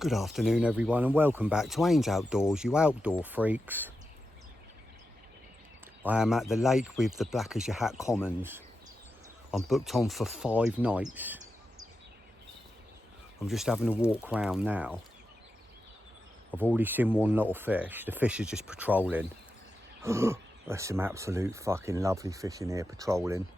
Good afternoon everyone and welcome back to Ains Outdoors, you outdoor freaks. I am at the lake with the Black as Your Hat Commons. I'm booked on for 5 nights. I'm just having a walk around now. I've already seen one little fish. The fish is just patrolling. There's some absolute fucking lovely fish in here patrolling.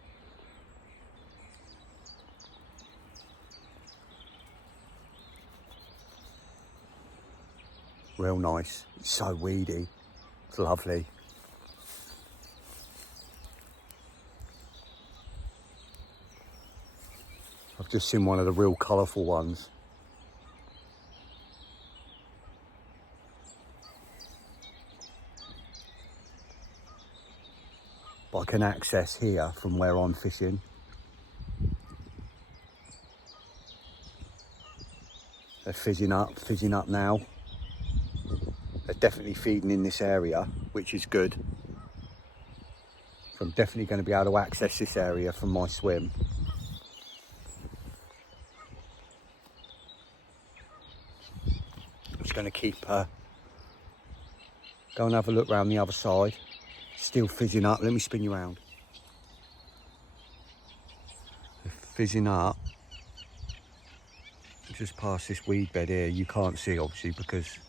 Real nice. It's so weedy. It's lovely. I've just seen one of the real colourful ones. But I can access here from where I'm fishing. They're fizzing up now. They're definitely feeding in this area, which is good. So I'm definitely going to be able to access this area from my swim. I'm just going to keep go and have a look around the other side. Still fizzing up. Let me spin you around. They're fizzing up just past this weed bed here. You can't see obviously because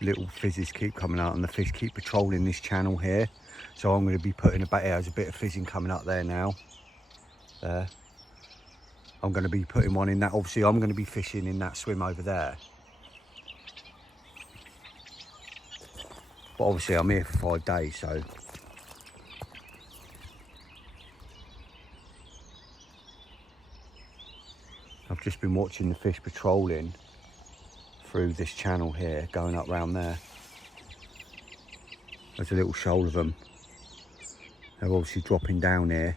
little fizzes keep coming out and the fish keep patrolling this channel here. So I'm going to be putting there's a bit of fizzing coming up there now. There. I'm going to be putting one in that. Obviously I'm going to be fishing in that swim over there. But obviously I'm here for 5 days, so I've just been watching the fish patrolling through this channel here, going up round there. There's a little shoal of them. They're obviously dropping down here.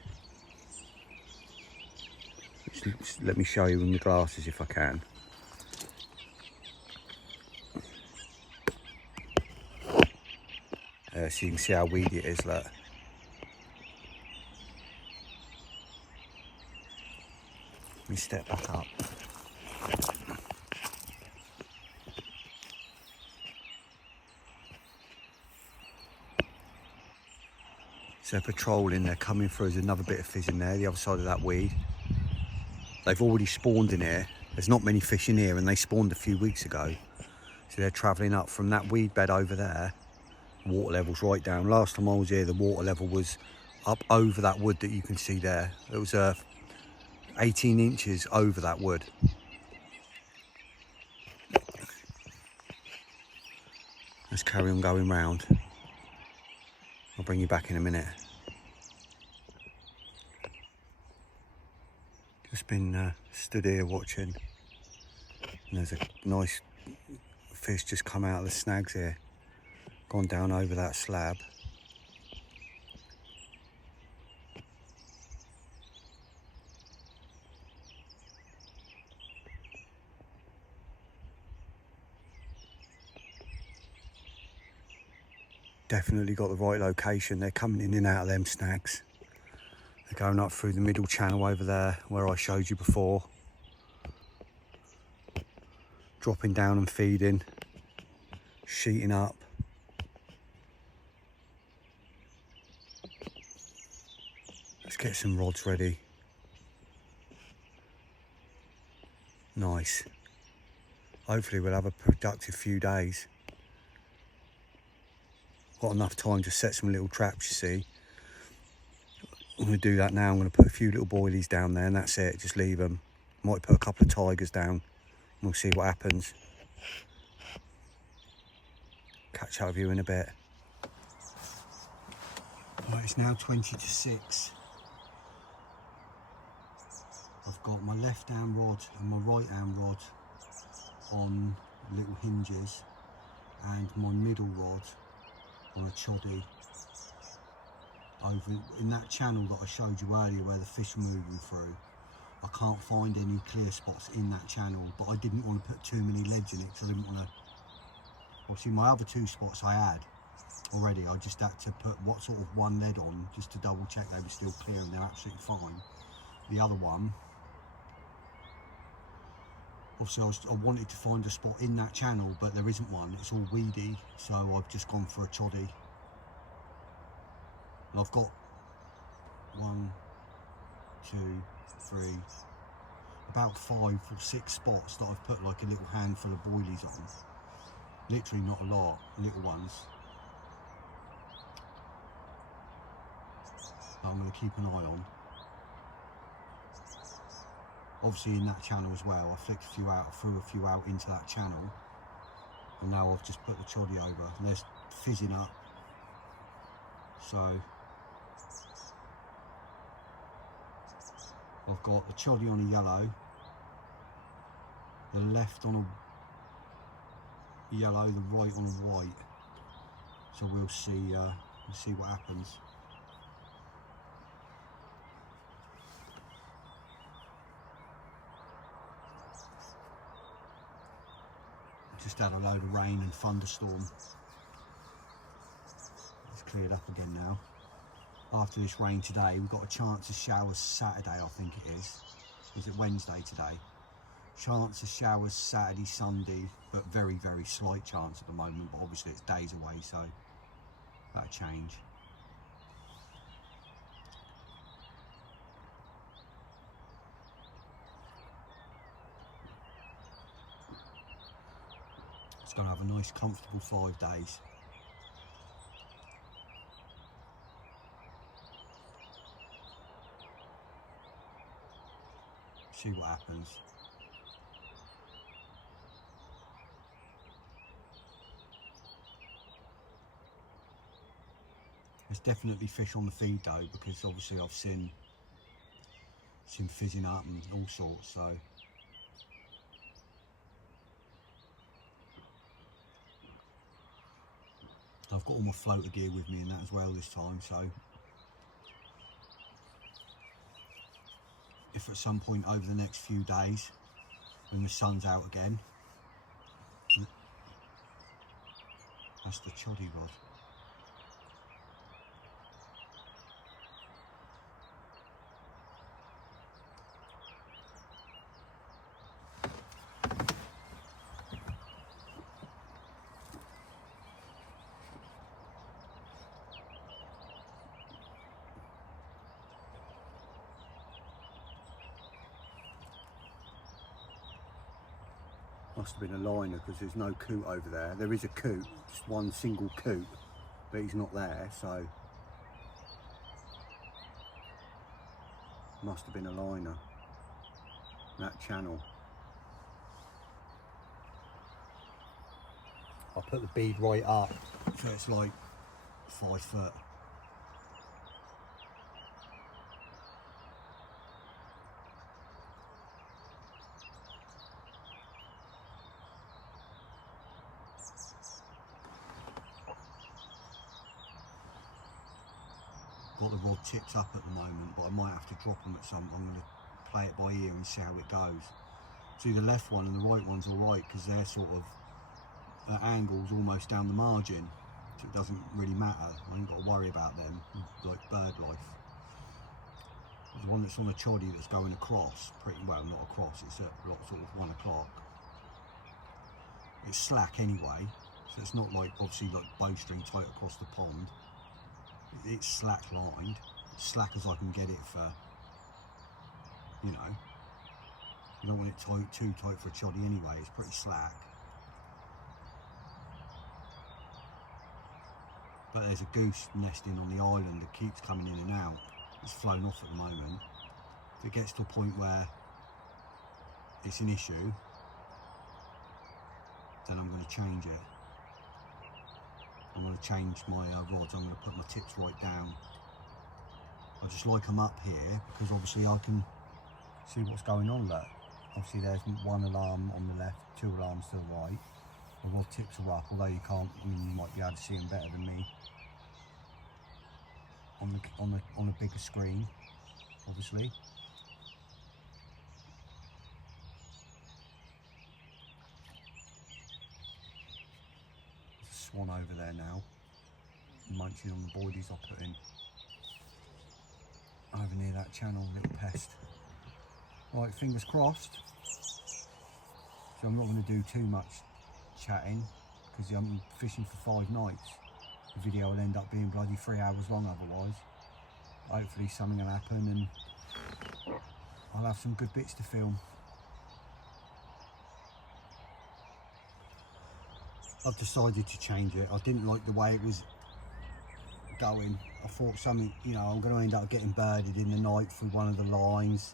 Let me show you in the glasses if I can. So you can see how weedy it is, look. Let me step back up. So they're patrolling, they're coming through. There's another bit of fizz in there, the other side of that weed. They've already spawned in here. There's not many fish in here and they spawned a few weeks ago. So they're travelling up from that weed bed over there. Water level's right down. Last time I was here, the water level was up over that wood that you can see there. It was 18 inches over that wood. Let's carry on going round. I'll bring you back in a minute. Just been stood here watching. And there's a nice fish just come out of the snags here. Gone down over that slab. Definitely got the right location. They're coming in and out of them snags. They're going up through the middle channel over there where I showed you before. Dropping down and feeding. Sheeting up. Let's get some rods ready. Nice. Hopefully we'll have a productive few days. Got enough time to set some little traps, you see. I'm going to do that now. I'm going to put a few little boilies down there and that's it. Just leave them. Might put a couple of tigers down. We'll see what happens. Catch up with you in a bit. Right, it's now 20 to 6. I've got my left hand rod and my right hand rod on little hinges and my middle rod on a choddy over in that channel that I showed you earlier where the fish were moving through. I can't find any clear spots in that channel, but I didn't want to put too many leads in it because I didn't want to. Obviously my other 2 spots I had already. I just had to put what sort of 1 lead on just to double check they were still clear and they're absolutely fine. The other one Obviously I wanted to find a spot in that channel, but there isn't one. It's all weedy, so I've just gone for a choddy. And I've got 1, 2, 3, about 5 or 6 spots that I've put like a little handful of boilies on. Literally not a lot, little ones. That I'm going to keep an eye on. Obviously in that channel as well, I flicked a few out, threw a few out into that channel, and now I've just put the choddy over, and they're fizzing up. So I've got the choddy on a yellow, the left on a yellow, the right on a white. So we'll see what happens. Just had a load of rain and thunderstorm. It's cleared up again now. After this rain today, we've got a chance of showers Saturday, I think it is. Is it Wednesday today? Chance of showers Saturday, Sunday, but very, very slight chance at the moment. But obviously it's days away, so that'll change. It's going to have a nice, comfortable 5 days. See what happens. There's definitely fish on the feed though, because obviously I've seen fizzing up and all sorts, so I've got all my floater gear with me and that as well this time. So if at some point over the next few days when the sun's out again, that's the choddy rod. Must have been a liner because there's no coot over there. There is a coot, just one single coot, but he's not there, so must have been a liner. That channel. I put the bead right up, so it's like 5 foot. Got the rod tipped up at the moment, but I might have to drop them at some. I'm going to play it by ear and see how it goes. See, the left one and the right one's alright because they're sort of at angles almost down the margin, so it doesn't really matter. I ain't got to worry about them, like bird life. The one that's on a choddy that's going across, pretty well, not across, it's at like sort of 1 o'clock. It's slack anyway, so it's not like obviously like bowstring tight across the pond. It's slack lined, slack as I can get it for, you know, you don't want it tight, too tight for a choddy anyway. It's pretty slack. But there's a goose nesting on the island that keeps coming in and out. It's flown off at the moment. If it gets to a point where it's an issue, then I'm going to change it. I'm going to change my rods. I'm going to put my tips right down. I just like them up here because obviously I can see what's going on there. Obviously there's 1 alarm on the left, 2 alarms to the right. The rod tips are up, although you can't, I mean, you might be able to see them better than me on a bigger screen, obviously. There's a swan over there now, munching on the boilies I put in. Over near that channel, little pest. Right, fingers crossed. So I'm not going to do too much chatting because I'm fishing for 5 nights. The video will end up being bloody 3 hours long otherwise. Hopefully something will happen and I'll have some good bits to film. I've decided to change it. I didn't like the way it was going. I thought something, you know, I'm going to end up getting birded in the night through one of the lines.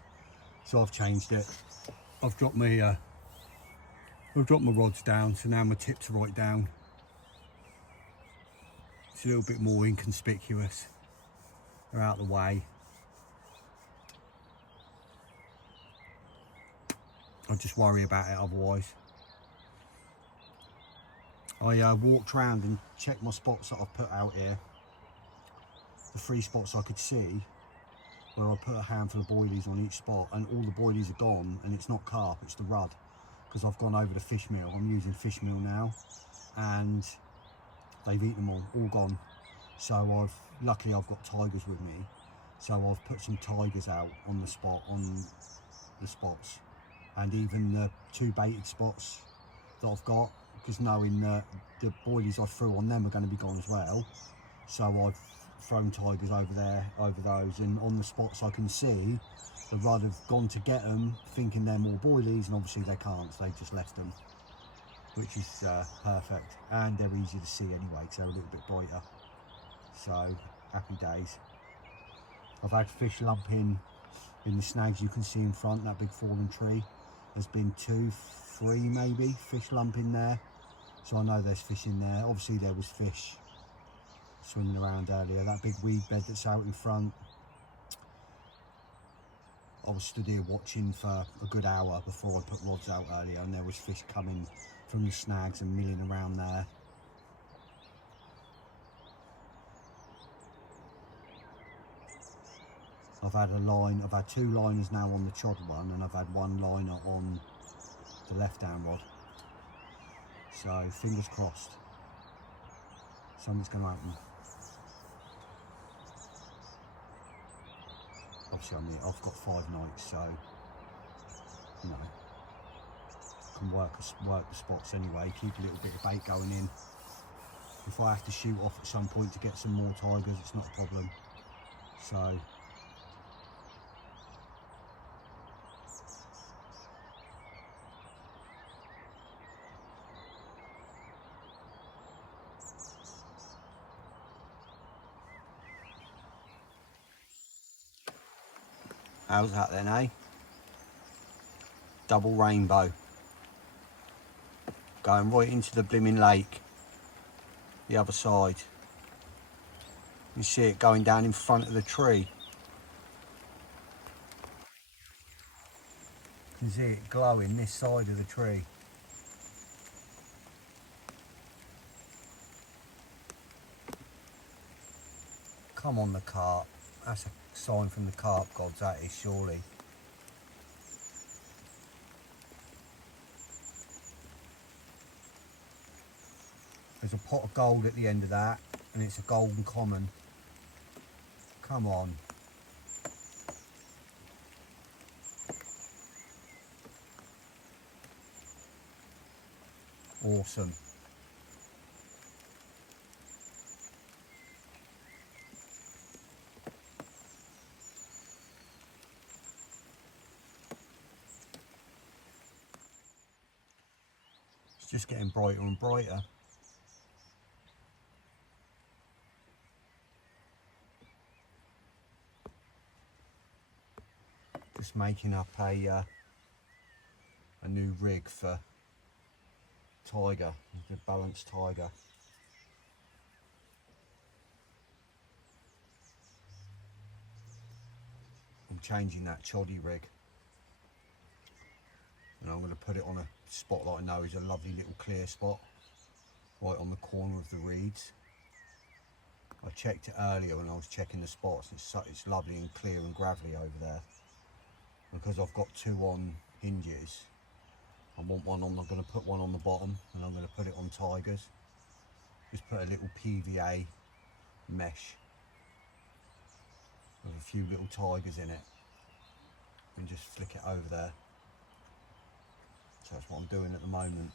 So I've changed it. I've dropped my rods down, so now my tips are right down. It's a little bit more inconspicuous. They're out of the way. I just worry about it otherwise. I walked around and checked my spots that I've put out here. The 3 spots I could see, where I put a handful of boilies on each spot, and all the boilies are gone, and it's not carp, it's the rudd, because I've gone over the fish meal. I'm using fish meal now, and they've eaten them all gone. So luckily I've got tigers with me, so I've put some tigers out on the spots, and even the 2 baited spots that I've got, because knowing that the boilies I threw on them are going to be gone as well, so I've thrown tigers over there, over those, and on the spots I can see the rudd have gone to get them thinking they're more boilies, and obviously they can't, so they just left them, which is perfect, and they're easy to see anyway because they're a little bit brighter. So happy days. I've had fish lump in the snags you can see in front, that big fallen tree. There's been 2, 3 maybe fish lump in there, so I know there's fish in there. Obviously there was fish swimming around earlier. That big weed bed that's out in front, I was stood here watching for a good hour before I put rods out earlier, and there was fish coming from the snags and milling around there. I've had 2 liners now on the chod one, and I've had 1 liner on the left hand rod. So fingers crossed, something's going to happen. Obviously I've got 5 nights, so you know, can work the spots anyway, keep a little bit of bait going in. If I have to shoot off at some point to get some more tigers, it's not a problem. So how's that then, eh? Double rainbow. Going right into the blimmin' lake. The other side. You see it going down in front of the tree. You can see it glowing this side of the tree. Come on, the carp. That's a sign from the carp gods, that is, surely. There's a pot of gold at the end of that, and it's a golden common. Come on. Awesome. It's just getting brighter and brighter. Just making up a new rig for tiger, the balanced tiger. I'm changing that choddy rig, and I'm going to put it on a spot that I know is a lovely little clear spot right on the corner of the reeds. I checked it earlier when I was checking the spots. It's lovely and clear and gravelly over there. Because I've got 2 on hinges, I'm going to put one on the bottom, and I'm going to put it on tigers. Just put a little PVA mesh with a few little tigers in it, and just flick it over there. So that's what I'm doing at the moment.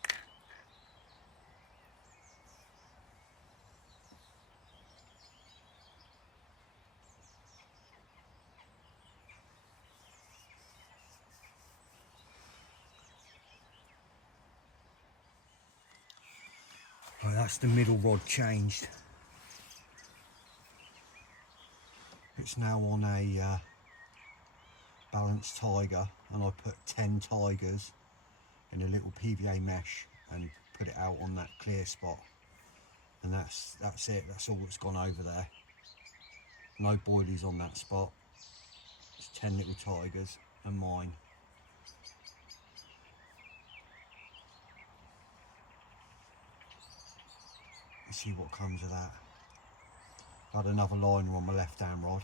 Right, that's the middle rod changed. It's now on a balanced tiger, and I put 10 tigers in a little PVA mesh and put it out on that clear spot, and that's it. That's all that's gone over there. No boilies on that spot. It's 10 little tigers and mine. Let's see what comes of that. I've had another liner on my left hand rod.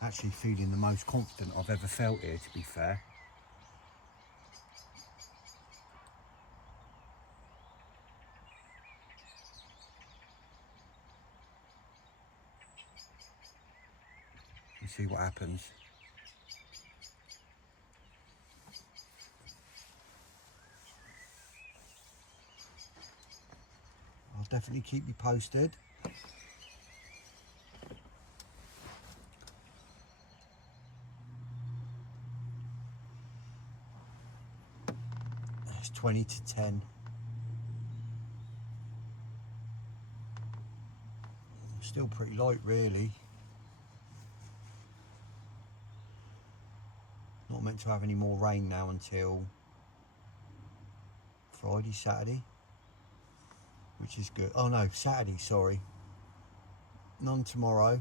Actually feeling the most confident I've ever felt here, to be fair. Let's see what happens. I'll definitely keep you posted. It's 20 to 10. Still pretty light, really. Not meant to have any more rain now until Friday, Saturday, which is good. Oh no, Saturday, sorry. None tomorrow.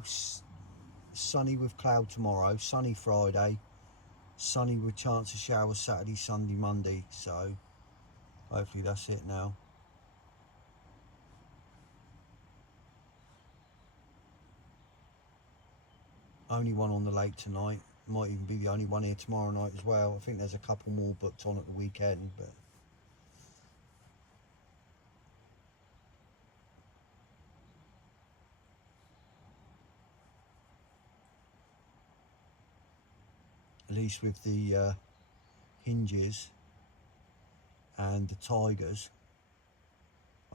Sunny with cloud tomorrow. Sunny Friday. Sunny with chance of showers Saturday, Sunday, Monday. So hopefully that's it now. Only one on the lake tonight. Might even be the only one here tomorrow night as well. I think there's a couple more booked on at the weekend, but at least with the hinges and the tigers,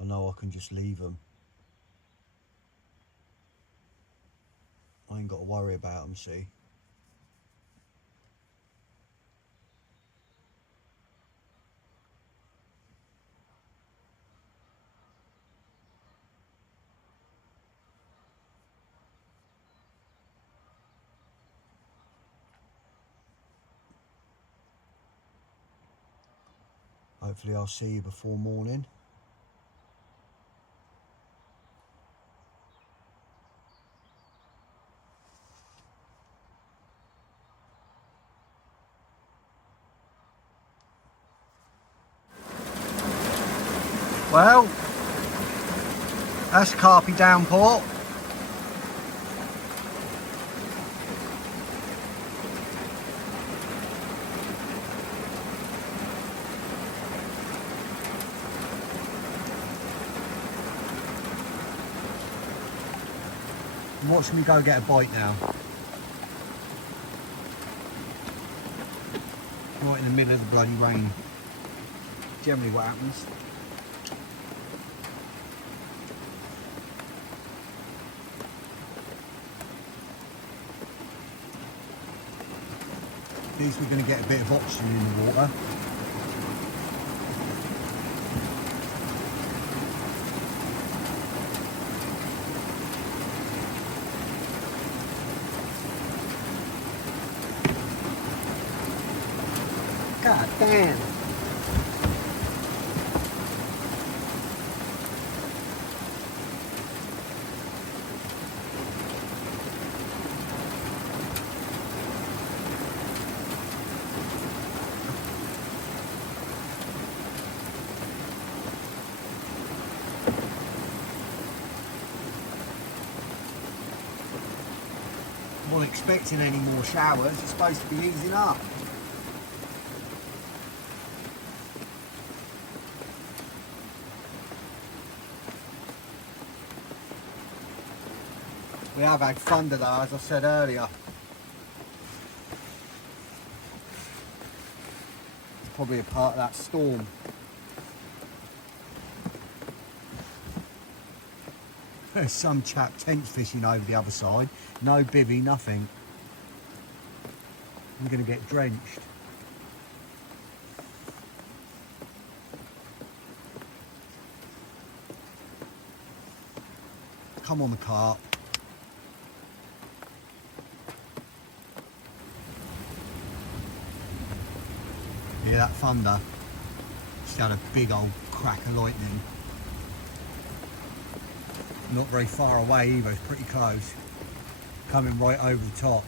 I know I can just leave them. I ain't got to worry about them, see. Hopefully I'll see you before morning. Well, that's carpy downpour. Watch me go get a bite now. Right in the middle of the bloody rain. Generally what happens. At least we're going to get a bit of oxygen in the water. God damn. I'm not expecting any more showers. It's supposed to be easing up. We have had thunder though, as I said earlier. probably a part of that storm. There's some chap tench fishing over the other side. No bivvy, nothing. I'm going to get drenched. Come on the carp. Hear that thunder? Just had a big old crack of lightning. Not very far away either, it's pretty close. Coming right over the top.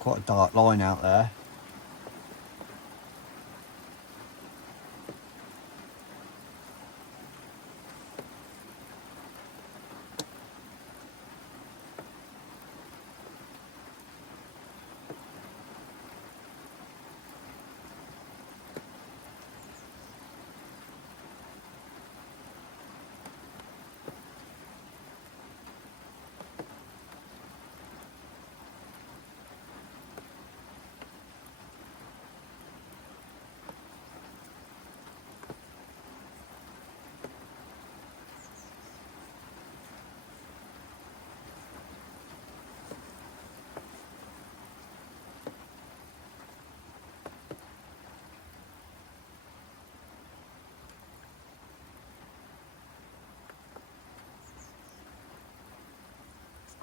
Quite a dark line out there.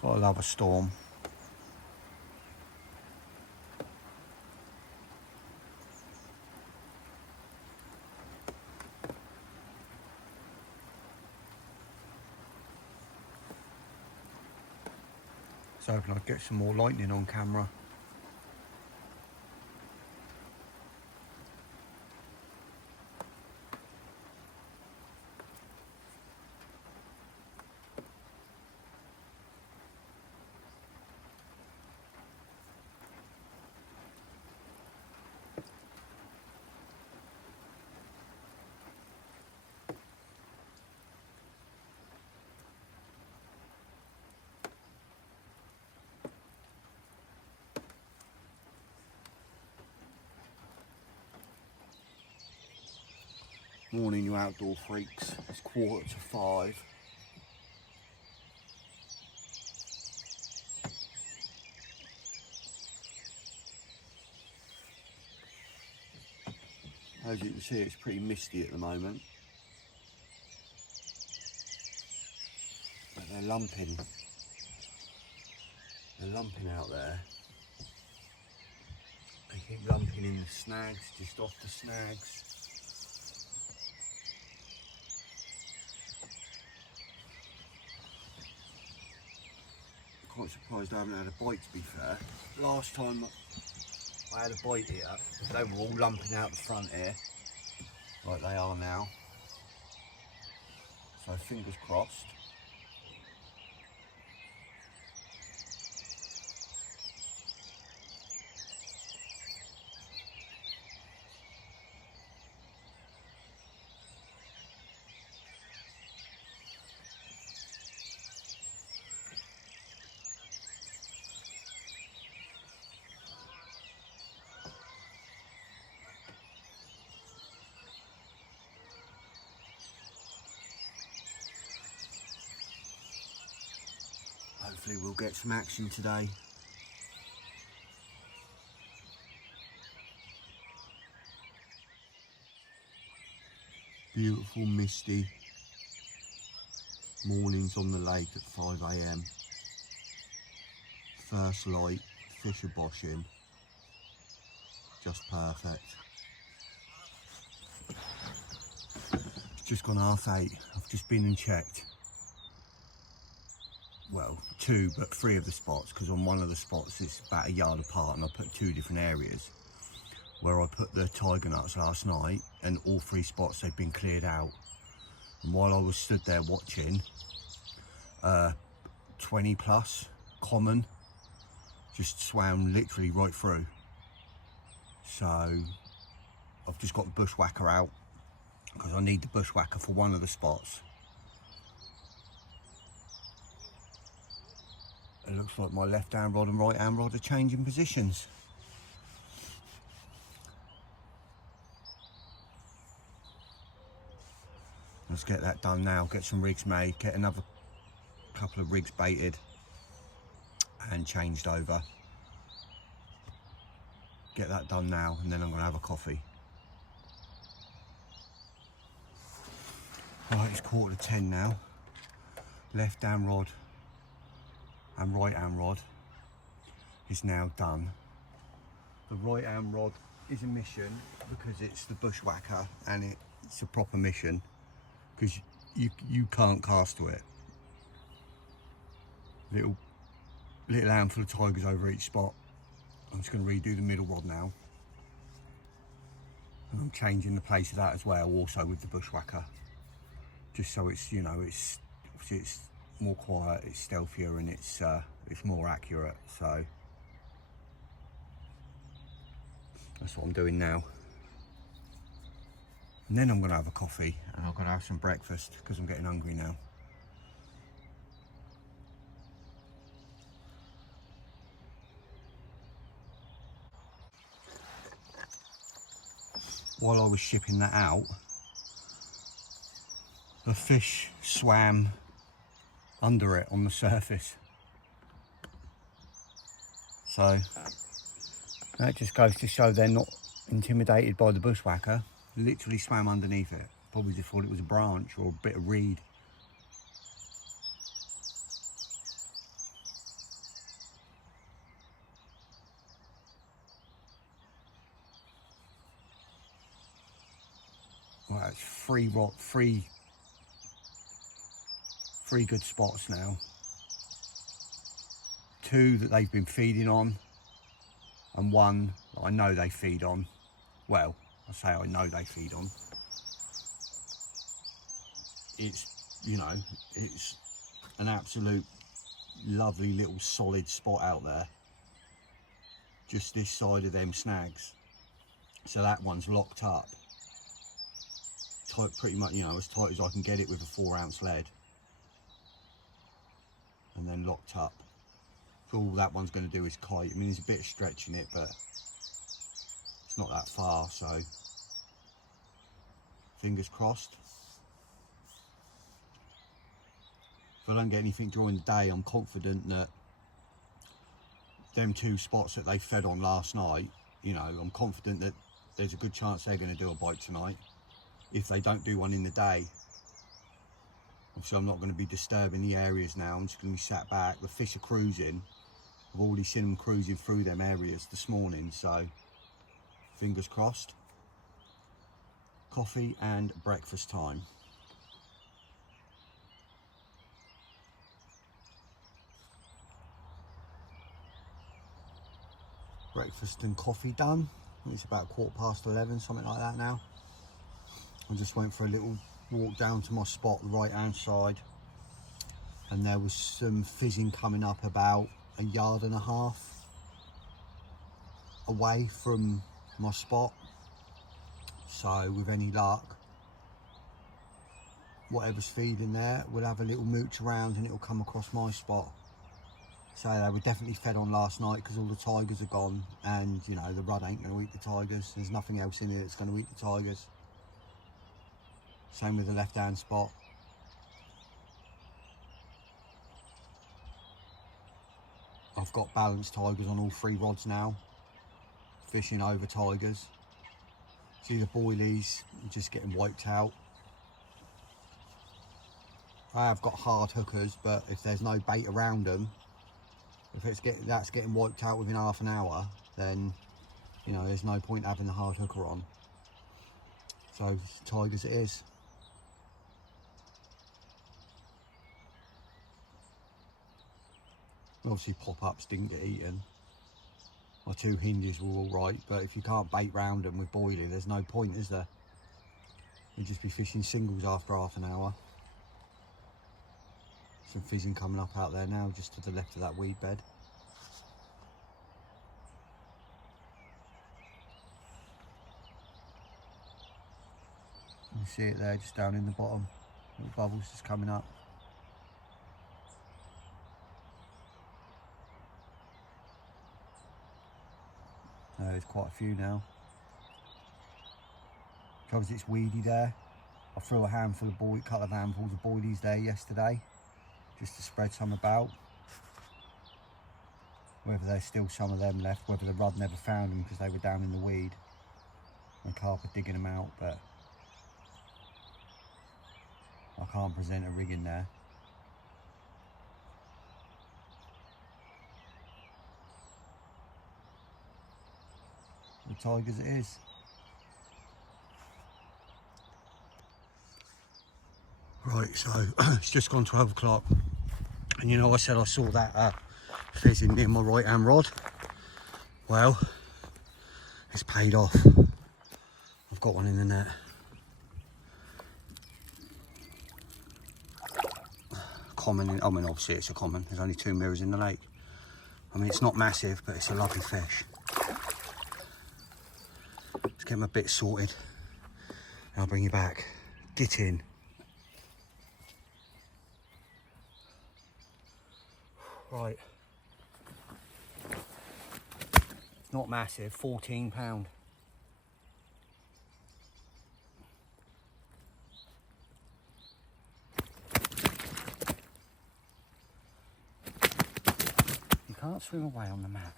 Got another storm. So hoping I'd get some more lightning on camera. Morning, you outdoor freaks. It's 4:45. As you can see, it's pretty misty at the moment. But they're lumping. They're lumping out there. They keep lumping in the snags, just off the snags. Quite surprised I haven't had a bite, to be fair. Last time I had a bite here, they were all lumping out the front here, like they are now. So fingers crossed. Hopefully we'll get some action today. Beautiful misty mornings on the lake at 5 AM. first light, fish are boshing, just perfect. It's just gone 8:30. I've just been and checked. Well, 2 but 3 of the spots, because on one of the spots it's about a yard apart and I put 2 different areas where I put the tiger nuts last night, and all 3 spots they've been cleared out. And while I was stood there watching, 20 plus common just swam literally right through. So I've just got the bushwhacker out because I need the bushwhacker for one of the spots. It looks like my left hand rod and right hand rod are changing positions. Let's get that done now, get some rigs made, get another couple of rigs baited and changed over. Get that done now and then I'm going to have a coffee. Right, it's 9:45 now. Left hand rod and right hand rod is now done. The right hand rod is a mission because it's the bushwhacker and it's a proper mission because you can't cast to it. Little handful of tigers over each spot. I'm just going to redo the middle rod now, and I'm changing the place of that as well, also with the bushwhacker, just so it's, you know, it's more quiet, it's stealthier, and it's more accurate. So that's what I'm doing now. And then I'm going to have a coffee and I've got to have some breakfast because I'm getting hungry now. While I was shipping that out, the fish swam under it on the surface. So that just goes to show they're not intimidated by the bushwhacker. Literally swam underneath it. Probably just thought it was a branch or a bit of reed. Well, that's 3 good spots now. 2 that they've been feeding on, and 1 that I know they feed on. Well, I say I know they feed on. It's, you know, it's an absolute lovely little solid spot out there. Just this side of them snags. So that one's locked up. Tight, pretty much, you know, as tight as I can get it with a 4-ounce lead. And then locked up. So all that one's going to do is kite. I mean, there's a bit of stretch in it, but it's not that far, so fingers crossed. If I don't get anything during the day, I'm confident that them 2 spots that they fed on last night, you know, I'm confident that there's a good chance they're going to do a bite tonight. If they don't do one in the day, obviously I'm not going to be disturbing the areas now. I'm just going to be sat back. The fish are cruising. I've already seen them cruising through them areas this morning, so fingers crossed. Coffee and breakfast time. Breakfast and coffee done. It's about 11:15, something like that now. I just went for a little walk down to my spot, the right hand side, and there was some fizzing coming up about 1.5 yards away from my spot. So with any luck, whatever's feeding there will have a little mooch around and it'll come across my spot. So they were definitely fed on last night because all the tigers are gone, and you know the rudd ain't going to eat the tigers. There's nothing else in here that's going to eat the tigers. Same with the left hand spot. I've got balanced tigers on all 3 rods now, fishing over tigers. See the boilies just getting wiped out. I have got hard hookers, but if there's no bait around them, If that's getting wiped out within half an hour, then you know there's no point having the hard hooker on. So it's tied as it is. Obviously pop-ups didn't get eaten. My 2 hinges were all right, but if you can't bait round them with boilie, there's no point, is there? You'd just be fishing singles after half an hour. Some fizzing coming up out there now, just to the left of that weed bed. You see it there, just down in the bottom. Little bubbles just coming up. There's quite a few now. Because it's weedy there. I threw a handful of couple of handfuls of boilies there yesterday, just to spread some about. Whether there's still some of them left, whether the rod never found them because they were down in the weed. And carp are digging them out, but I can't present a rig in there. The tiger as it is. Right, so it's just gone 12 o'clock, and you know I said I saw that fizzing near my right hand rod. Well, it's paid off. I've got one in the net. Common, I mean obviously it's a common, there's only 2 mirrors in the lake. I mean it's not massive, but it's a lovely fish. Let's get him a bit sorted and I'll bring you back. Get in. Right. Not massive, 14 pound. You can't swim away on the mat.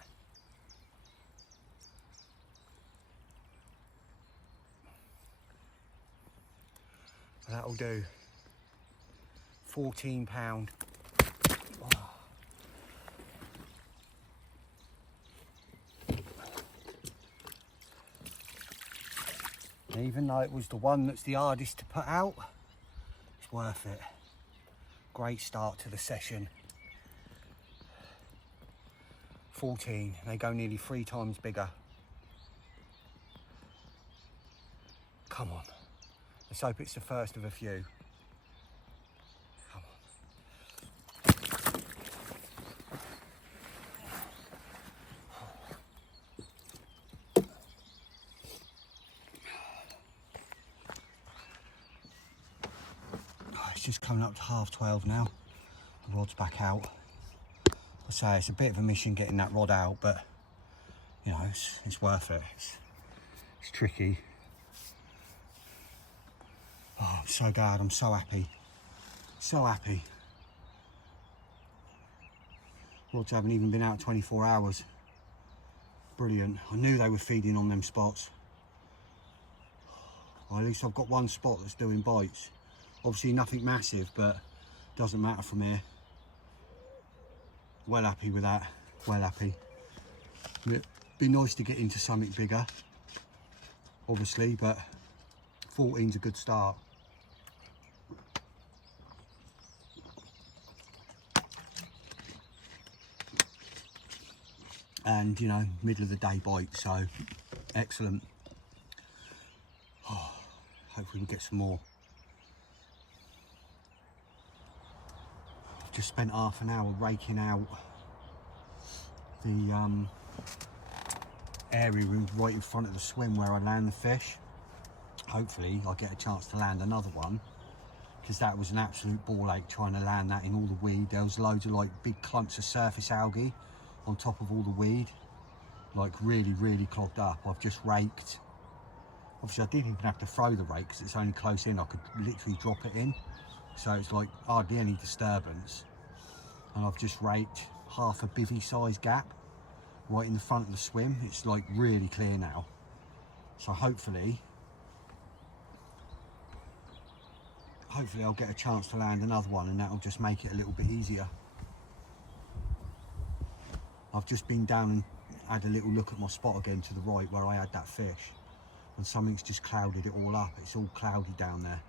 That'll do. 14 pound. Oh. Even though it was the one that's the hardest to put out, it's worth it. Great start to the session. 14, they go nearly 3 times bigger. Come on. Let's hope it's the first of a few. Come on. Oh, it's just coming up to 12:30 now. The rod's back out. I say it's a bit of a mission getting that rod out, but you know it's worth it. It's tricky. Oh, I'm so glad. I'm so happy. So happy. Rods haven't even been out 24 hours. Brilliant. I knew they were feeding on them spots. Well, at least I've got one spot that's doing bites. Obviously nothing massive, but doesn't matter from here. Well happy with that. Well happy. It'd be nice to get into something bigger, obviously, but 14's a good start. And you know, middle of the day bite, so excellent. Oh, hopefully we get some more. I've just spent half an hour raking out the area right in front of the swim where I land the fish. Hopefully I'll get a chance to land another one, because that was an absolute ball ache trying to land that in all the weed. There was loads of like big clumps of surface algae on top of all the weed, like really clogged up. I've just raked. Obviously I didn't even have to throw the rake because it's only close in. I could literally drop it in, so it's like hardly any disturbance. And I've just raked half a bivvy size gap right in the front of the swim. It's like really clear now, so hopefully I'll get a chance to land another one, and that'll just make it a little bit easier. I've just been down and had a little look at my spot again to the right where I had that fish, and something's just clouded it all up. It's all cloudy down there.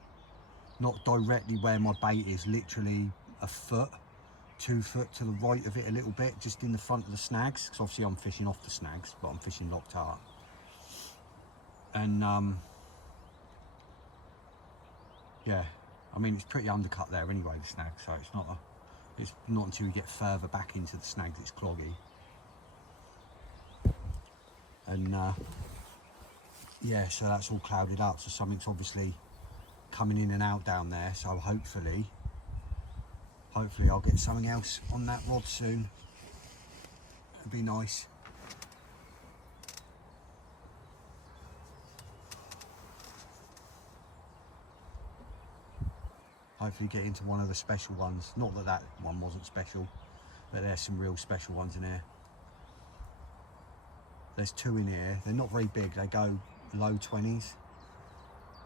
Not directly where my bait is, literally a foot, 2 foot to the right of it a little bit, just in the front of the snags, because obviously I'm fishing off the snags, but I'm fishing locked up. And yeah, I mean, it's pretty undercut there anyway, the snag, so it's not until you get further back into the snags it's cloggy. And yeah, so that's all clouded up, so something's obviously coming in and out down there, so hopefully I'll get something else on that rod soon. It'd be nice. Hopefully get into one of the special ones. Not that that one wasn't special, but there's some real special ones in here. There's 2 in here. They're not very big. They go low 20s,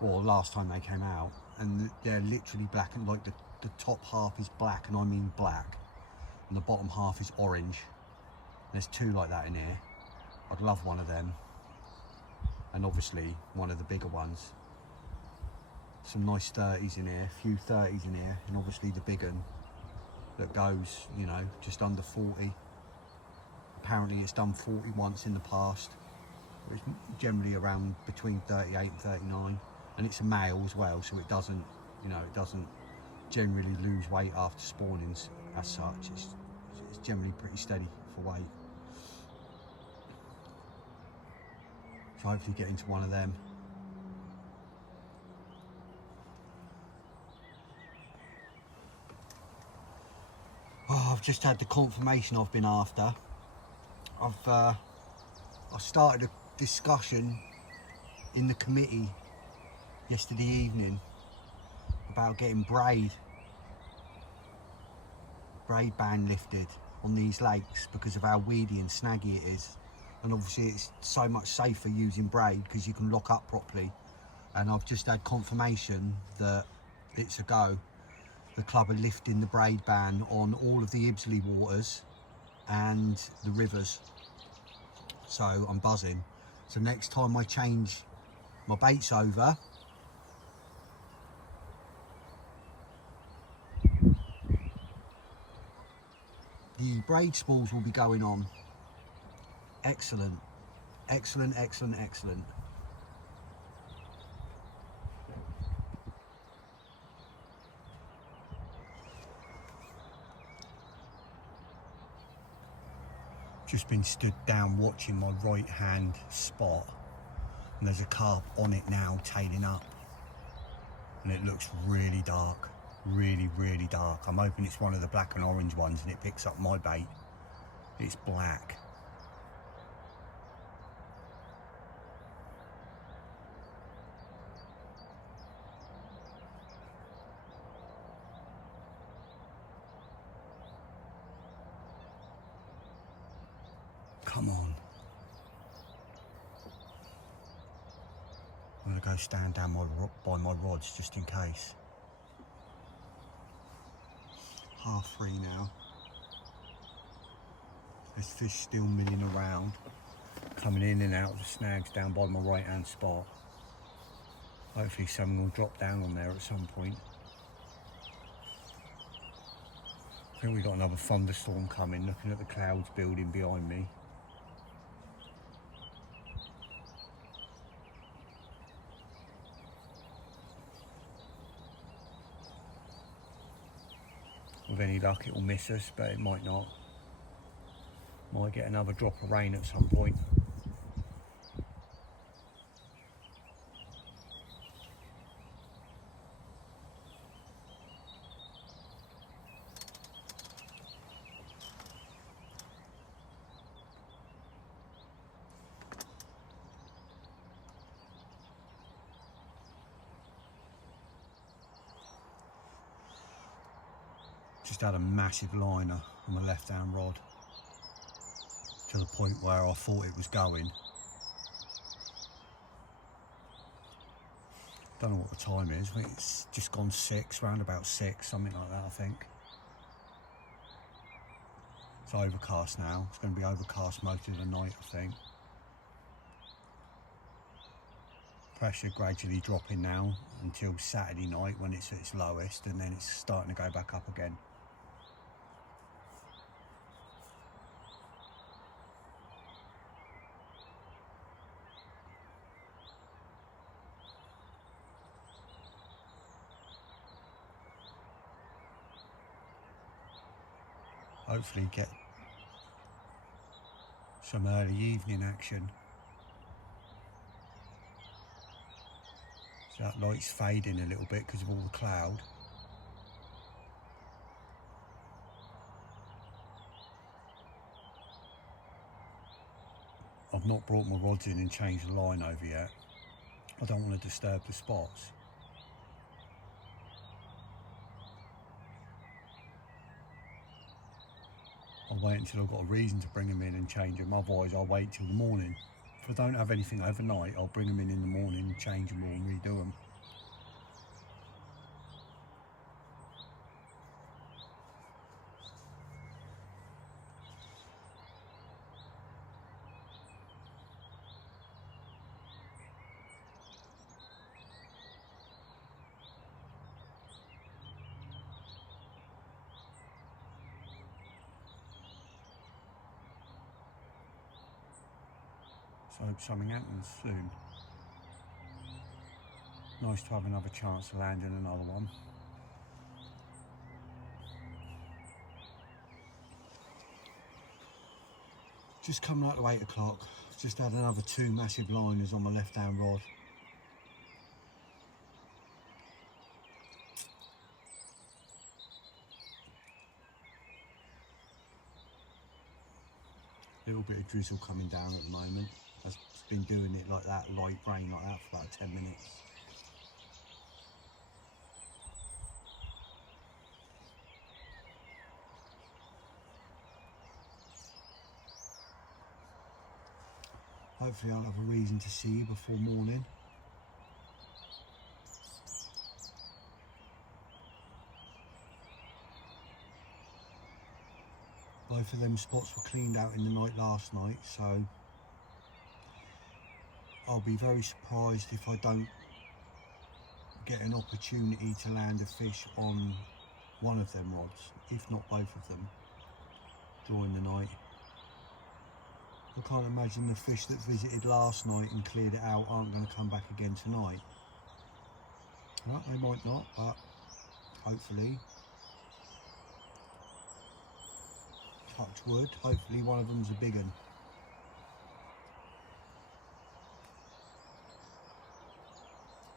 or last time they came out, and they're literally black, and like the top half is black, and I mean black, and the bottom half is orange. There's 2 like that in here. I'd love one of them, and obviously one of the bigger ones. Some nice 30s in here, a few 30s in here, and obviously the big one that goes, you know, just under 40. Apparently it's done 40 once in the past. It's generally around between 38 and 39, and it's a male as well, so it doesn't, you know, it doesn't generally lose weight after spawnings as such. It's generally pretty steady for weight. So hopefully get into one of them. Oh, I've just had the confirmation I've been after. I started a discussion in the committee yesterday evening about getting braid ban lifted on these lakes because of how weedy and snaggy it is, and obviously it's so much safer using braid because you can lock up properly. And I've just had confirmation that it's a go. The club are lifting the braid ban on all of the Ibsley waters and the rivers, so I'm buzzing. So next time I change my baits over, the braid spools will be going on. Excellent, excellent, excellent, excellent. Just been stood down watching my right hand spot, and there's a carp on it now tailing up, and it looks really dark, really dark. I'm hoping it's one of the black and orange ones and it picks up my bait. It's black. Come on. I'm gonna go stand down by my rods just in case. 3:30 now. There's fish still milling around, coming in and out of the snags down by my right hand spot. Hopefully someone will drop down on there at some point. I think we've got another thunderstorm coming, looking at the clouds building behind me. With any luck it will miss us, but it might not. Might get another drop of rain at some point. Just had a massive liner on the left hand rod to the point where I thought it was going. Don't know what the time is, but it's just gone 6, round about 6, something like that I think. It's overcast now. It's going to be overcast most of the night, I think. Pressure gradually dropping now until Saturday night when it's at its lowest, and then it's starting to go back up again. Hopefully get some early evening action. So that light's fading a little bit because of all the cloud. I've not brought my rods in and changed the line over yet. I don't want to disturb the spots. I'll wait until I've got a reason to bring them in and change them, otherwise I'll wait till the morning. If I don't have anything overnight, I'll bring them in the morning, change them all and redo them. So I hope something happens soon. Nice to have another chance to land in another one. Just coming out to 8 o'clock. Just had another 2 massive liners on my left hand rod. Little bit of drizzle coming down at the moment. I've been doing it like that, light rain like that for about 10 minutes. Hopefully I'll have a reason to see you before morning. Both of them spots were cleaned out in the night last night, so I'll be very surprised if I don't get an opportunity to land a fish on one of them rods, if not both of them, during the night. I can't imagine the fish that visited last night and cleared it out aren't going to come back again tonight. Well, they might not, but hopefully, touch wood, hopefully one of them's a big one.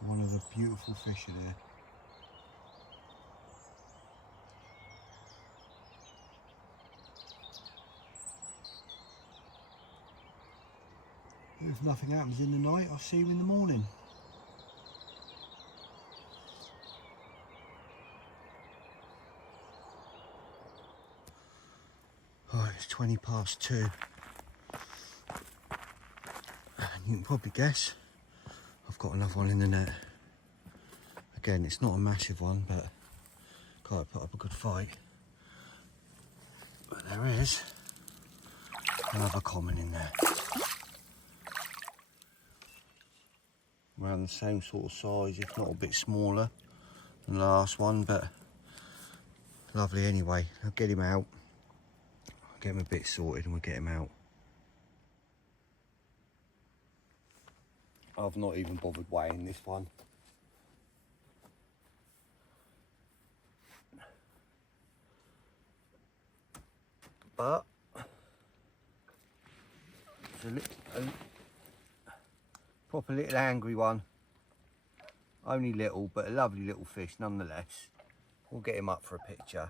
One of the beautiful fish in here. If nothing happens in the night, I'll see you in the morning. Right, it's 20 past 2. And you can probably guess I've got another one in the net. Again, it's not a massive one, but can't put up a good fight. But there is another common in there. Around the same sort of size, if not a bit smaller than the last one, but lovely anyway. I'll get him out, I'll get him a bit sorted and we'll get him out. I've not even bothered weighing this one. But it's a proper little angry one. Only little, but a lovely little fish nonetheless. We'll get him up for a picture.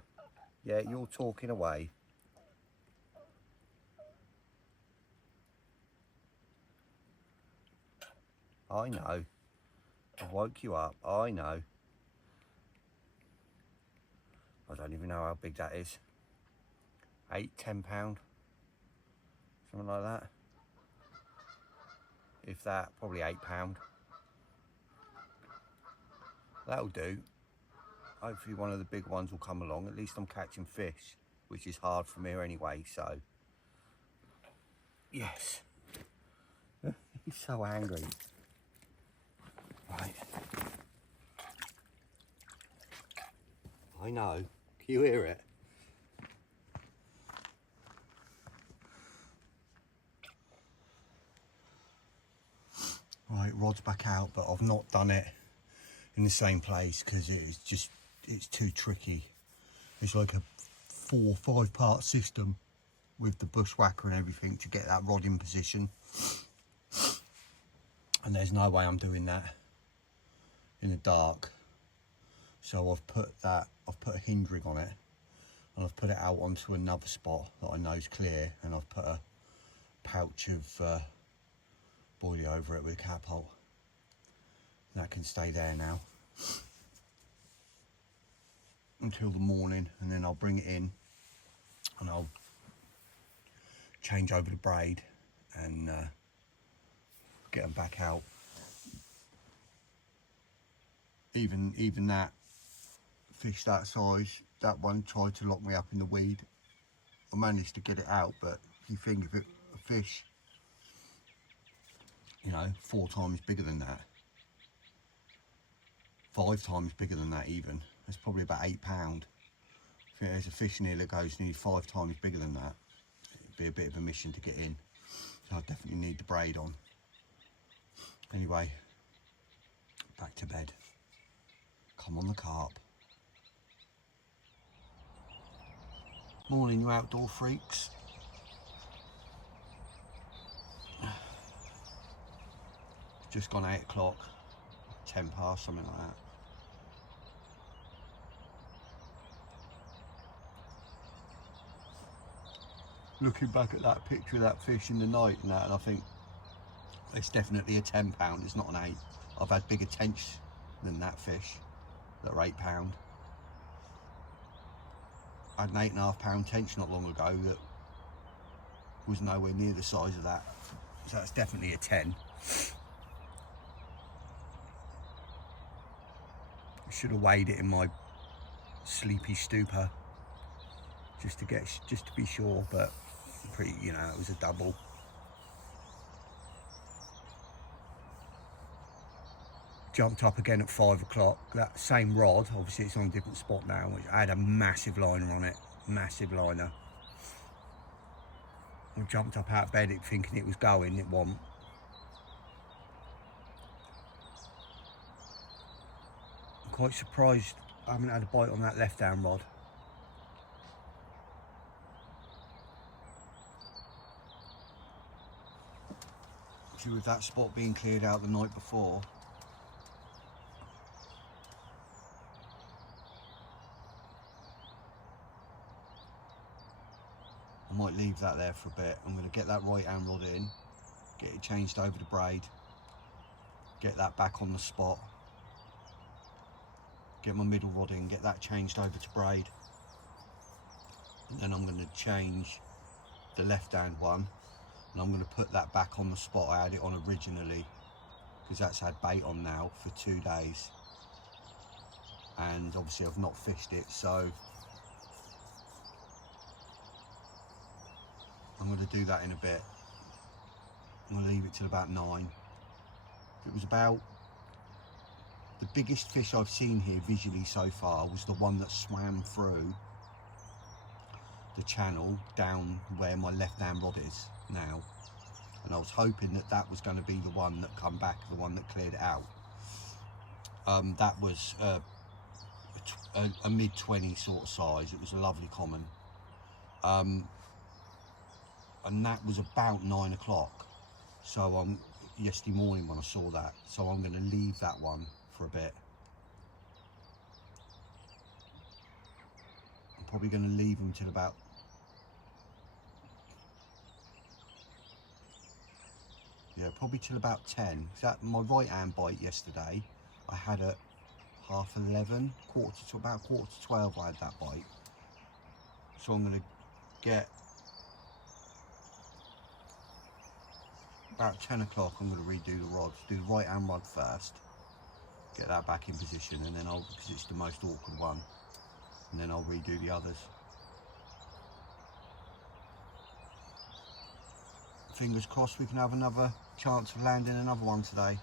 Yeah, you're talking away. I know. I woke you up. I know. I don't even know how big that is. 8–10 pound. Something like that. If that, probably 8 pound. That'll do. Hopefully one of the big ones will come along. At least I'm catching fish. which is hard from here anyway, so yes. He's so angry. Right. I know. Can you hear it? Right, rod's back out, but I've not done it in the same place because it's too tricky. It's like a 4 or 5 part system with the bushwhacker and everything to get that rod in position. And there's no way I'm doing that in the dark. So I've put a hinge rig on it, and I've put it out onto another spot that I know is clear, and I've put a pouch of boilie over it with a catapult. That can stay there now until the morning, and then I'll bring it in and I'll change over the braid and get them back out. Even that fish that size, that one tried to lock me up in the weed. I managed to get it out, but if you think of it, a fish, you know, 4 times bigger than that, 5 times bigger than that even, it's probably about 8 pound. If there's a fish in here that goes nearly 5 times bigger than that, it'd be a bit of a mission to get in. So I definitely need the braid on. Anyway, back to bed. Come on the carp. Morning, you outdoor freaks. Just gone 8 o'clock, 10 past, something like that. Looking back at that picture of that fish in the night and that, and I think it's definitely a 10 pound, it's not an 8. I've had bigger tench than that fish that are 8 pound. I had an 8.5 pound tench not long ago that was nowhere near the size of that. So that's definitely a 10. I should have weighed it in my sleepy stupor just to be sure, but pretty, you know, it was a double. Jumped up again at 5 o'clock. That same rod, obviously it's on a different spot now, which I had a massive liner on it, massive liner. I jumped up out of bed thinking it was going, it wasn't. I'm quite surprised I haven't had a bite on that left hand rod. See, with that spot being cleared out the night before, I might leave that there for a bit. I'm going to get that right hand rod in, get it changed over to braid, get that back on the spot, get my middle rod in, get that changed over to braid, and then I'm going to change the left hand one, and I'm going to put that back on the spot I had it on originally, because that's had bait on now for 2 days, and obviously I've not fished it, so I'm going to do that in a bit. I'm going to leave it till about 9. It was about, the biggest fish I've seen here visually so far was the one that swam through the channel down where my left hand rod is now, and I was hoping that that was going to be the one that come back, the one that cleared it out. That was a mid-20 sort of size. It was a lovely common, and that was about 9 o'clock. So yesterday morning when I saw that, so I'm going to leave that one for a bit. I'm probably going to leave them till about probably till about 10. That my right hand bite yesterday I had at 11:30, about quarter to 12 I had that bite. So I'm going to get about 10 o'clock, I'm going to redo the rods, do the right hand rod first, get that back in position, and then because it's the most awkward one, and then I'll redo the others. fingers crossed we can have another chance of landing another one today.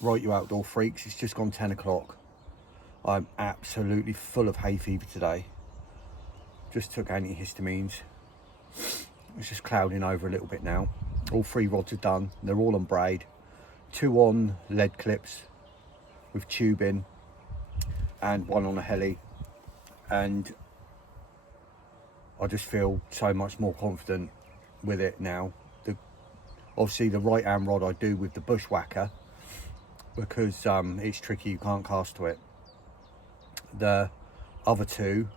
Right, you outdoor freaks, it's just gone 10 o'clock. I'm absolutely full of hay fever today. Just took antihistamines. It's just clouding over a little bit now. All 3 rods are done. They're all on braid. 2 on lead clips with tubing and 1 on a heli. And I just feel so much more confident with it now. Obviously the right hand rod I do with the bushwhacker, because it's tricky, you can't cast to it. The other 2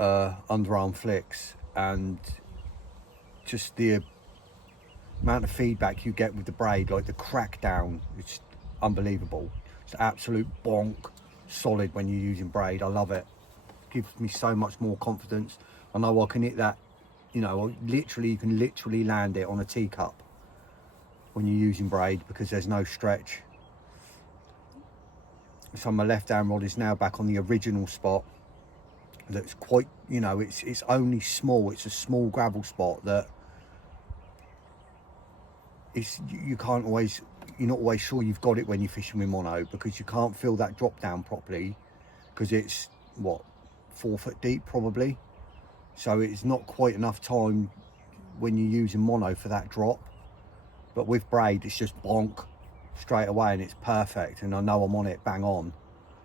underarm flicks, and just the amount of feedback you get with the braid, like the crackdown, it's unbelievable. It's absolute bonk solid when you're using braid. I love it. Gives me so much more confidence. I know I can hit that, you know, literally, you can literally land it on a teacup when you're using braid, because there's no stretch. So my left hand rod is now back on the original spot. That's quite, you know, it's only small. It's a small gravel spot that is, you can't always, you're not always sure you've got it when you're fishing with mono, because you can't feel that drop down properly, because it's what, 4 foot deep probably. So it's not quite enough time when you're using mono for that drop. But with braid, it's just bonk straight away, and it's perfect. And I know I'm on it bang on,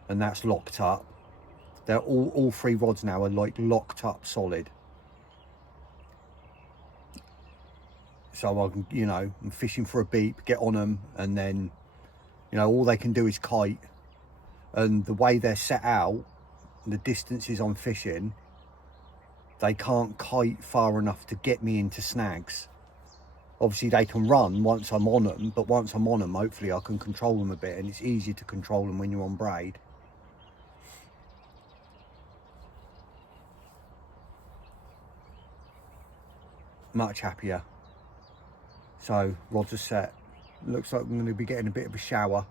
and that's locked up. They're all 3 rods now are like locked up solid. So I can, you know, I'm fishing for a beep, get on them, and then, you know, all they can do is kite. And the way they're set out, the distances I'm fishing, they can't kite far enough to get me into snags. Obviously they can run once I'm on them, but once I'm on them, hopefully I can control them a bit, and it's easier to control them when you're on braid. Much happier. So rods are set. Looks like I'm going to be getting a bit of a shower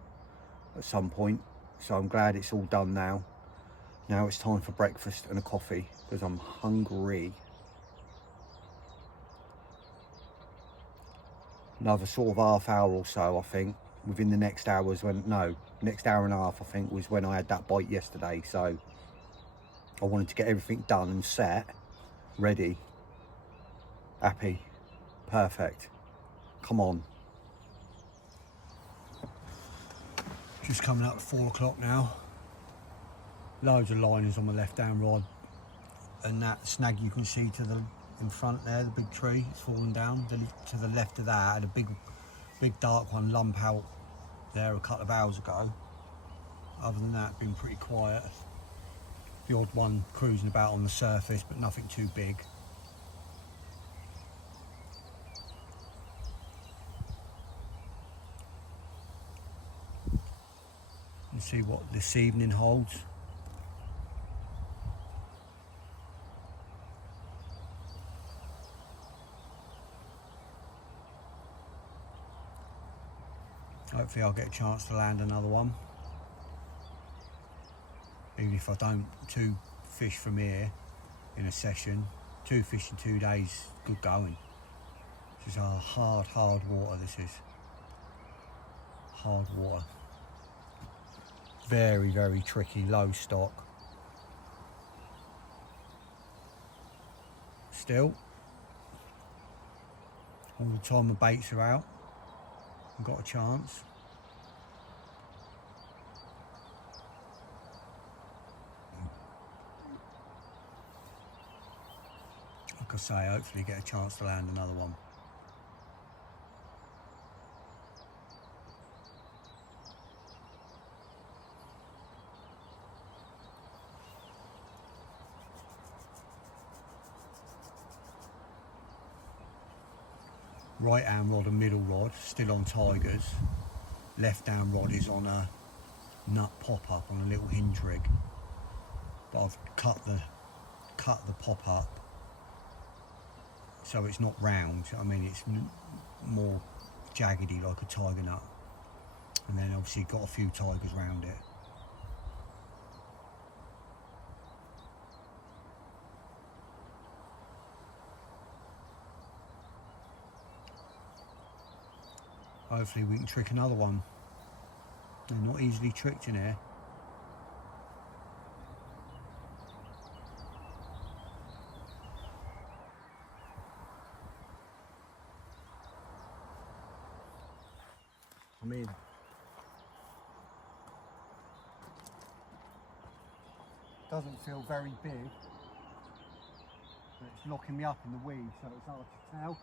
at some point, so I'm glad it's all done now. Now it's time for breakfast and a coffee, because I'm hungry. Another sort of half hour or so, I think, within the next hours when, no, next hour and a half I think was when I had that bite yesterday. So I wanted to get everything done and set, ready, happy, perfect. Come on. Just coming up to 4 o'clock now. Loads of liners on my left hand rod, and that snag you can see to the in front there, the big tree, it's fallen down. To the left of that, I had a big dark one lump out there a couple of hours ago. Other than that, been pretty quiet. The odd one cruising about on the surface, but nothing too big. Let's see what this evening holds. Hopefully I'll get a chance to land another one. Even if I don't, 2 fish from here in a session, 2 fish in 2 days, good going. This is hard water, this is. Hard water. Very, very tricky, low stock. Still, all the time the baits are out, I've got a chance. Like I say, hopefully get a chance to land another one. Right hand rod and middle rod still on tigers. Left hand rod is on a nut pop up on a little hinge rig, but I've cut the pop up so it's not round. I mean, it's more jaggedy like a tiger nut, and then obviously got a few tigers round it. Hopefully we can trick another one. They're not easily tricked in here. I mean, doesn't feel very big, but it's locking me up in the weed, so it's hard to tell.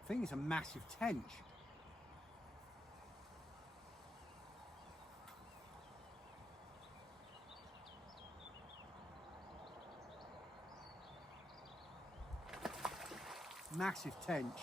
I think it's a massive tench. Massive tench.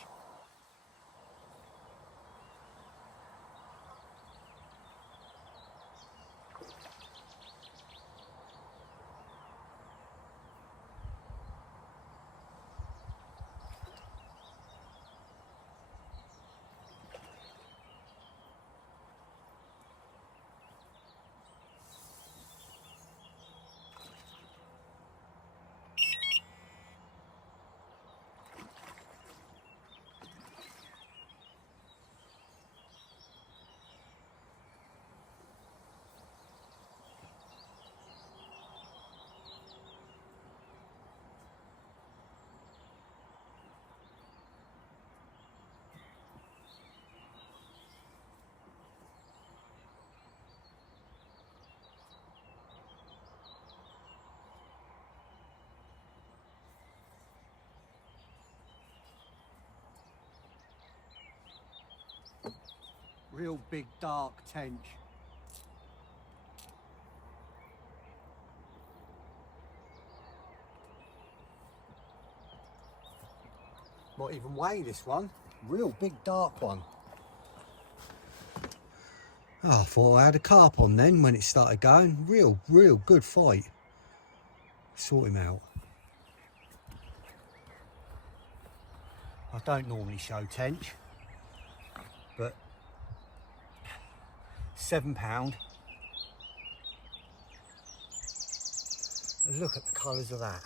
Real big dark tench. Might even weigh this one. Real big dark one. Oh, I thought I had a carp on then when it started going. Real good fight. Sort him out. I don't normally show tench, but £7. Look at the colours of that.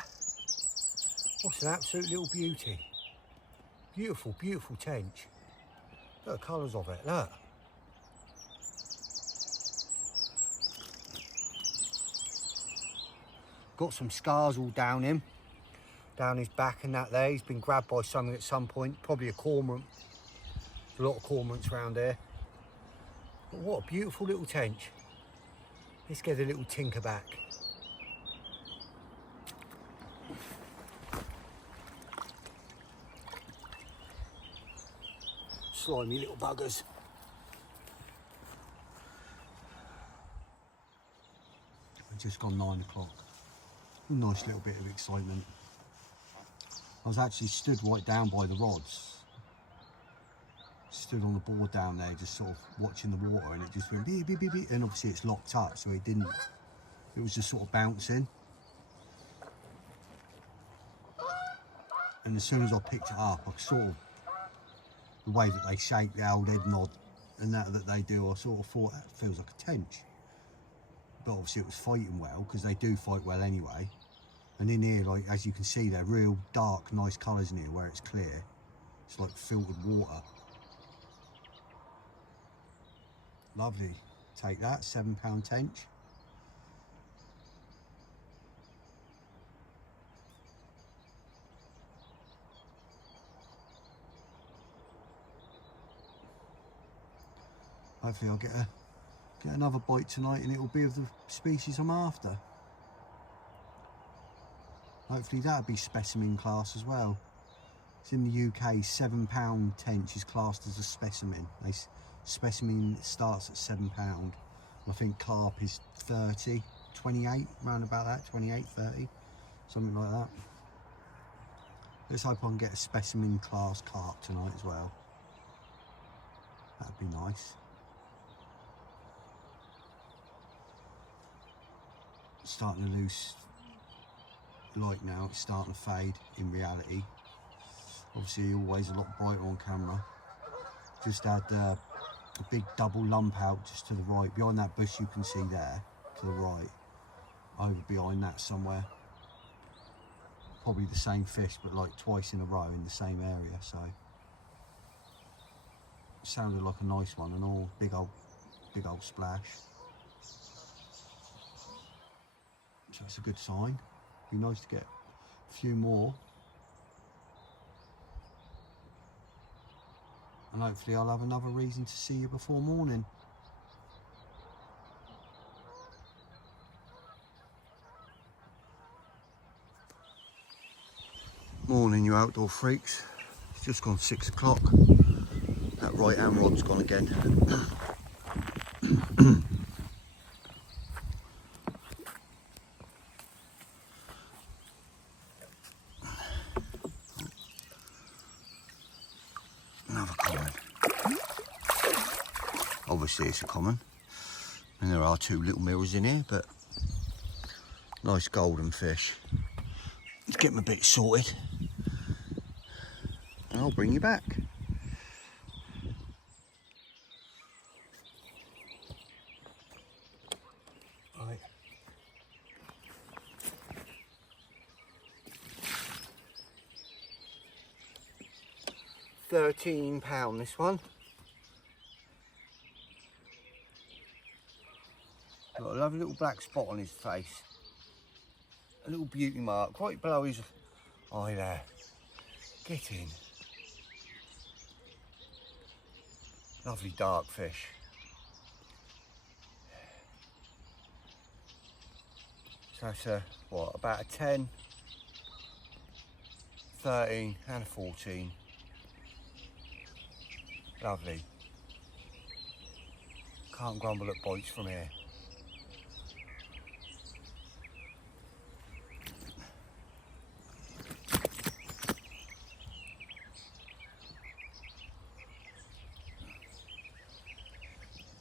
What's an absolute little beauty. Beautiful, beautiful tench. Look at the colours of it, look. Got some scars all down him, down his back and that there. He's been grabbed by something at some point, probably a cormorant. There's a lot of cormorants around here. But what a beautiful little tench. Let's get a little tinker back. Slimy little buggers. It's just gone 9 o'clock. A nice little bit of excitement. I was actually stood right down by the rods. Stood on the board down there, just sort of watching the water, and it just went beep, beep, beep, beep. And obviously it's locked up, so it didn't, it was just sort of bouncing. And as soon as I picked it up, I sort of, the way that they shake the old head nod and that they do, I sort of thought that feels like a tench. But obviously it was fighting well, because they do fight well anyway. And in here, like, as you can see, they're real dark, nice colours in here where it's clear. It's like filtered water. Lovely. Take that, £7 tench. Hopefully I'll get another bite tonight, and it will be of the species I'm after. Hopefully that'll be specimen class as well. It's in the UK, £7 tench is classed as a specimen. Specimen starts at £7. I think carp is 30, 28, round about that, 28, 30, something like that. Let's hope I can get a specimen class carp tonight as well. That'd be nice. Starting to lose light now, it's starting to fade in reality. Obviously always a lot brighter on camera. Just had a big double lump out just to the right. Behind that bush you can see there, to the right. Over behind that somewhere. Probably the same fish, but like twice in a row in the same area, so. Sounded like a nice one, and all big old splash. So it's a good sign. Be nice to get a few more. And hopefully I'll have another reason to see you before morning. Morning, you outdoor freaks. It's just gone 6 o'clock. That right hand rod's gone again. Another common. Obviously it's a common. And there are 2 little mirrors in here, but nice golden fish. Let's get them a bit sorted. And I'll bring you back. Right. £13 this one. Got a lovely little black spot on his face. A little beauty mark right below his eye there. Get in. Lovely dark fish. So it's what, about a 10, 13 and a 14. Lovely. Can't grumble at bites from here.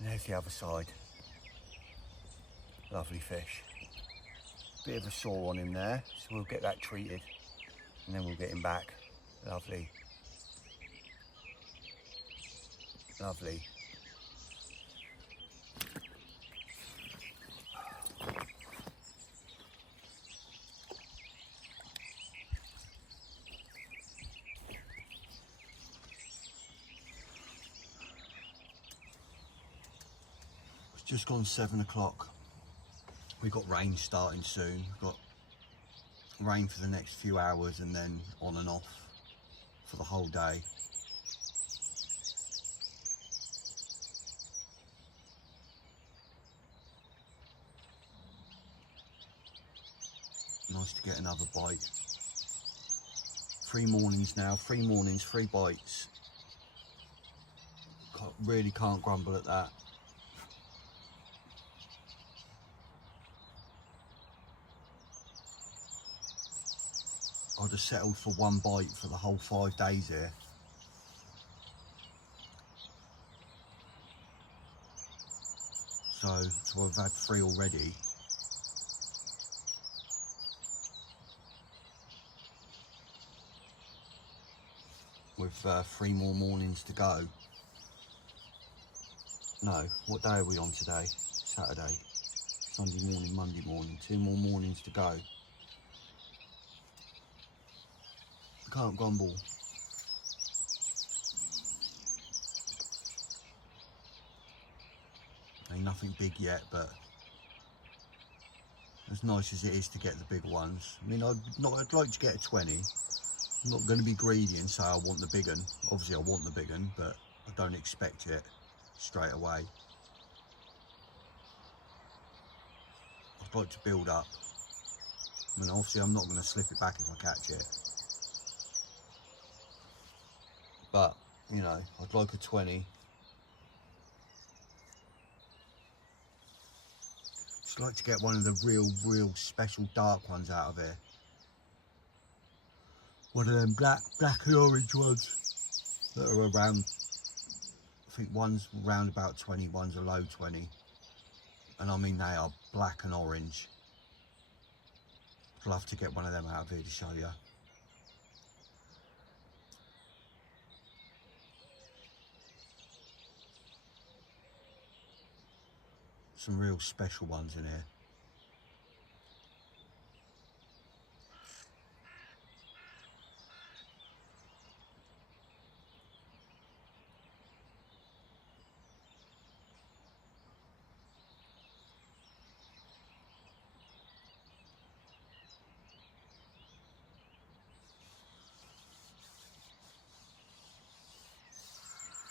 And there's the other side. Lovely fish. Bit of a sore on him there, so we'll get that treated and then we'll get him back. Lovely. Lovely. It's just gone 7 o'clock. We've got rain starting soon. We've got rain for the next few hours and then on and off for the whole day. Nice to get another bite. 3 mornings now, 3 mornings, 3 bites. Really can't grumble at that. I just settled for 1 bite for the whole 5 days here. So I've had 3 already. With 3 more mornings to go. No, what day are we on today? Saturday. Sunday morning, Monday morning. 2 more mornings to go. I can't grumble. Ain't nothing big yet, but as nice as it is to get the big ones. I mean, I'd like to get a 20. I'm not going to be greedy and say I want the big one. Obviously I want the big one, but I don't expect it straight away. I'd like to build up. I mean, obviously I'm not going to slip it back if I catch it. But, you know, I'd like a 20. Just like to get one of the real special dark ones out of here. One of them black and orange ones that are around, I think one's around about 20, one's a low 20. And I mean, they are black and orange. I'd love to get one of them out of here to show you. some real special ones in here.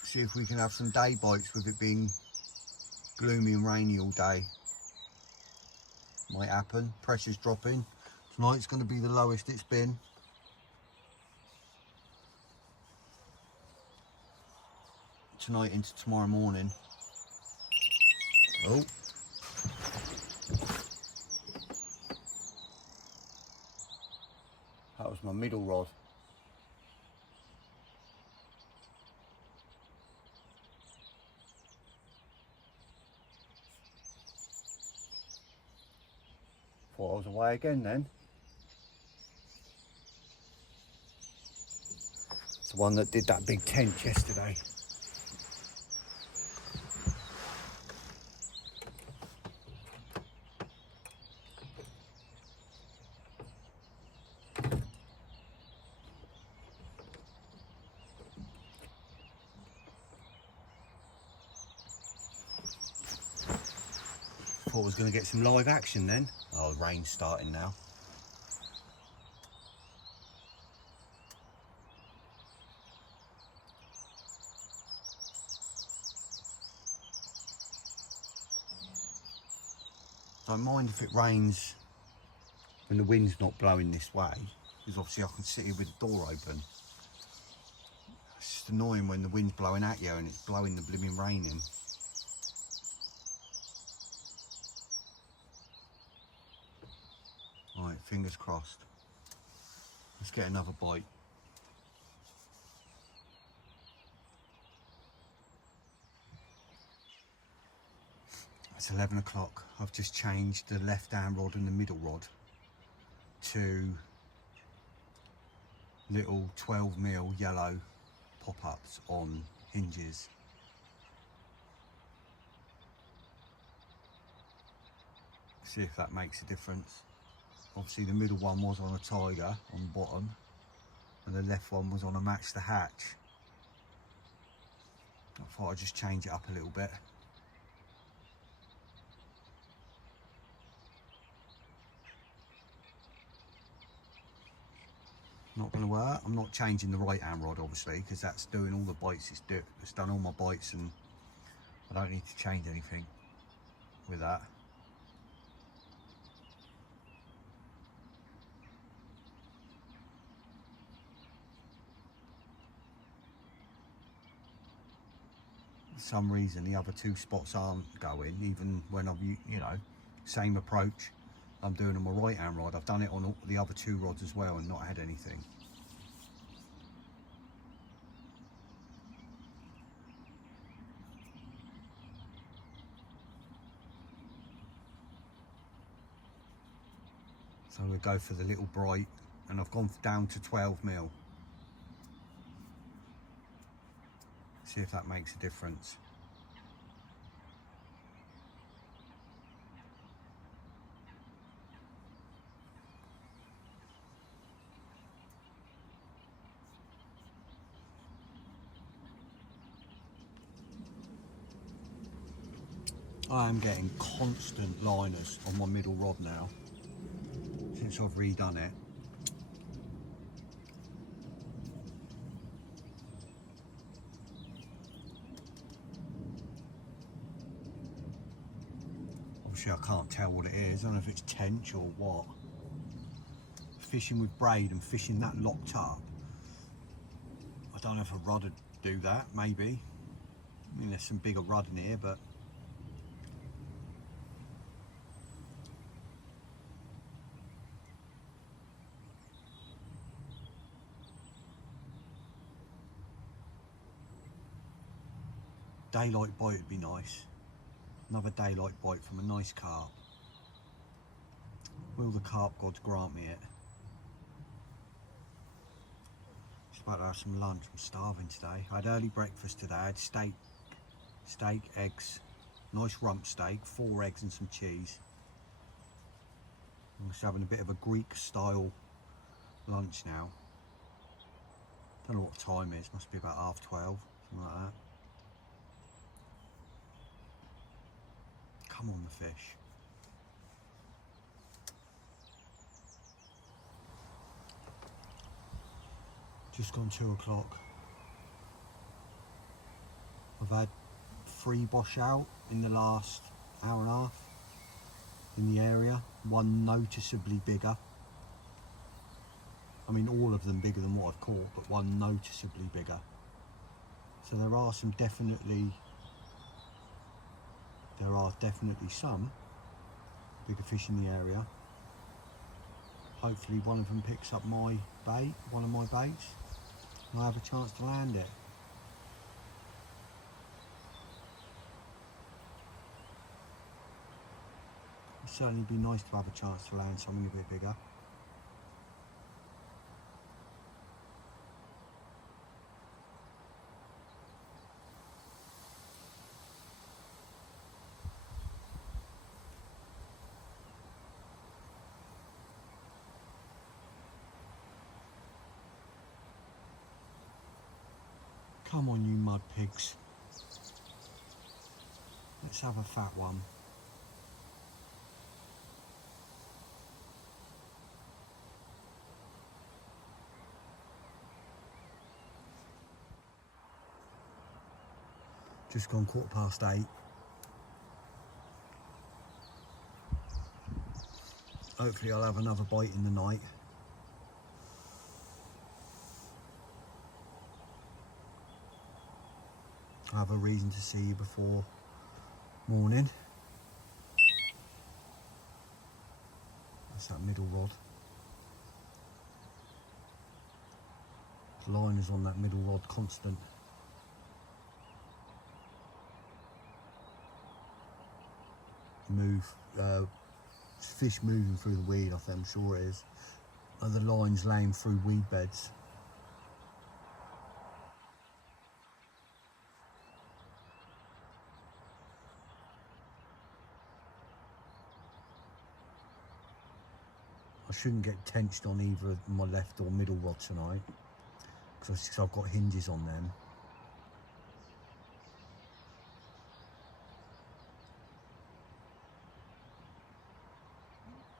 See if we can have some day bites with it being gloomy and rainy all day. Might happen. Pressure's dropping. Tonight's going to be the lowest it's been. Tonight into tomorrow morning. Oh. That was my middle rod. Thought I was away again then. It's the one that did that big tench yesterday. Thought I was going to get some live action then. Oh, the rain's starting now. Don't mind if it rains when the wind's not blowing this way, because obviously I can sit here with the door open. It's just annoying when the wind's blowing at you and it's blowing the blooming rain in. Right, fingers crossed. Let's get another bite. It's 11 o'clock. I've just changed the left hand rod and the middle rod to little 12mm yellow pop-ups on hinges. See if that makes a difference. Obviously the middle one was on a tiger on the bottom and the left one was on a match the hatch. I thought I'd just change it up a little bit. Not going to work. I'm not changing the right hand rod obviously, because that's doing all the bites it's done all my bites, and I don't need to change anything with that. For some reason the other two spots aren't going, even when I've, you know, same approach I'm doing on my right hand rod. I've done it on all the other two rods as well and not had anything. So we'll go for the little bright, and I've gone down to 12mm. See if that makes a difference. I am getting constant liners on my middle rod now since I've redone it. Obviously I can't tell what it is. I don't know if it's tench or what. Fishing with braid and fishing that locked up, I don't know if a rod would do that, maybe. I mean, there's some bigger rod in here, but daylight bite would be nice. Another daylight bite from a nice carp. Will the carp gods grant me it? Just about to have some lunch. I'm starving today. I had early breakfast today. I had steak, eggs, Nice rump steak, 4 eggs and some cheese. I'm just having a bit of a Greek style lunch now. Don't know what time it is, must be about 12:30, something like that. Come on, the fish. Just gone 2 o'clock. I've had 3 wash out in the last hour and a half in the area, one noticeably bigger. I mean, all of them bigger than what I've caught, but one noticeably bigger. So there are definitely some bigger fish in the area. Hopefully one of them picks up my bait, one of my baits, and I have a chance to land it. It'd certainly be nice to have a chance to land something a bit bigger. Come on, you mud pigs. Let's have a fat one. Just gone 8:15. Hopefully I'll have another bite in the night. I have a reason to see you before morning. That's that middle rod. The line is on that middle rod constant. Fish moving through the weed, I think, I'm sure it is. And the line's laying through weed beds. I shouldn't get tenched on either my left or middle rod tonight, because I've got hinges on them.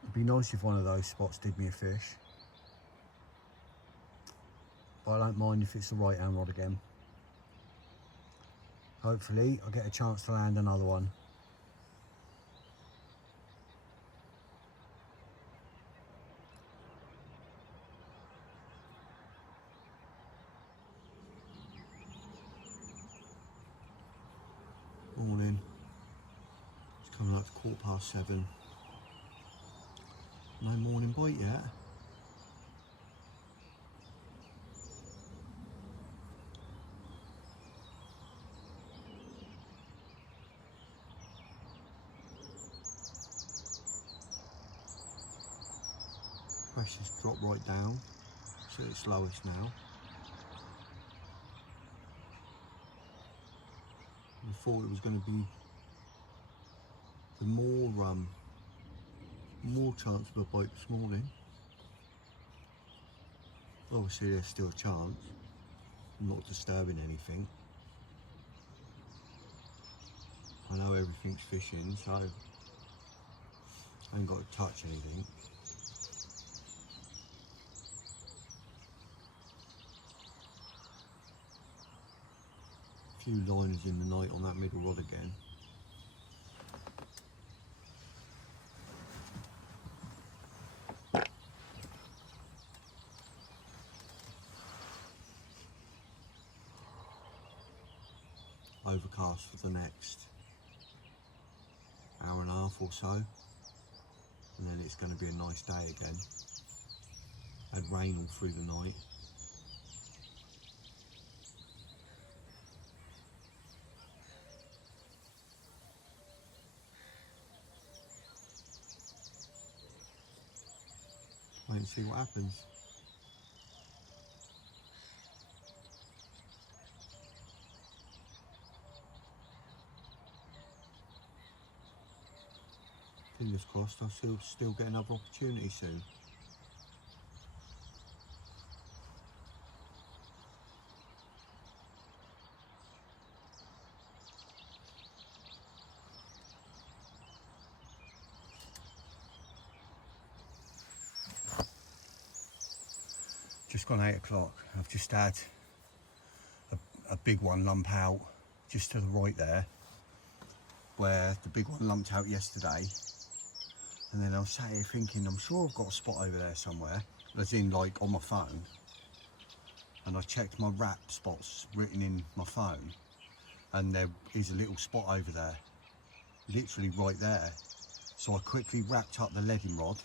It'd be nice if one of those spots did me a fish, but I don't mind if it's the right hand rod again. Hopefully I'll get a chance to land another one. Morning. It's coming up to 7:15. No morning bite yet. Pressure's dropped right down, so it's lowest now. I thought it was going to be the more chance of a bite this morning. Obviously there's still a chance. I'm not disturbing anything. I know everything's fishing, so I ain't got to touch anything. A few liners in the night on that middle rod again. Overcast for the next hour and a half or so, and then it's going to be a nice day again. Had rain all through the night. Wait and see what happens. Fingers crossed I'll still get another opportunity soon. Just gone 8 o'clock. I've just had a big one lump out just to the right there, where the big one lumped out yesterday. And then I was sat here thinking, I'm sure I've got a spot over there somewhere, as in like on my phone. And I checked my wrap spots written in my phone, and there is a little spot over there, literally right there. So I quickly wrapped up the leading rod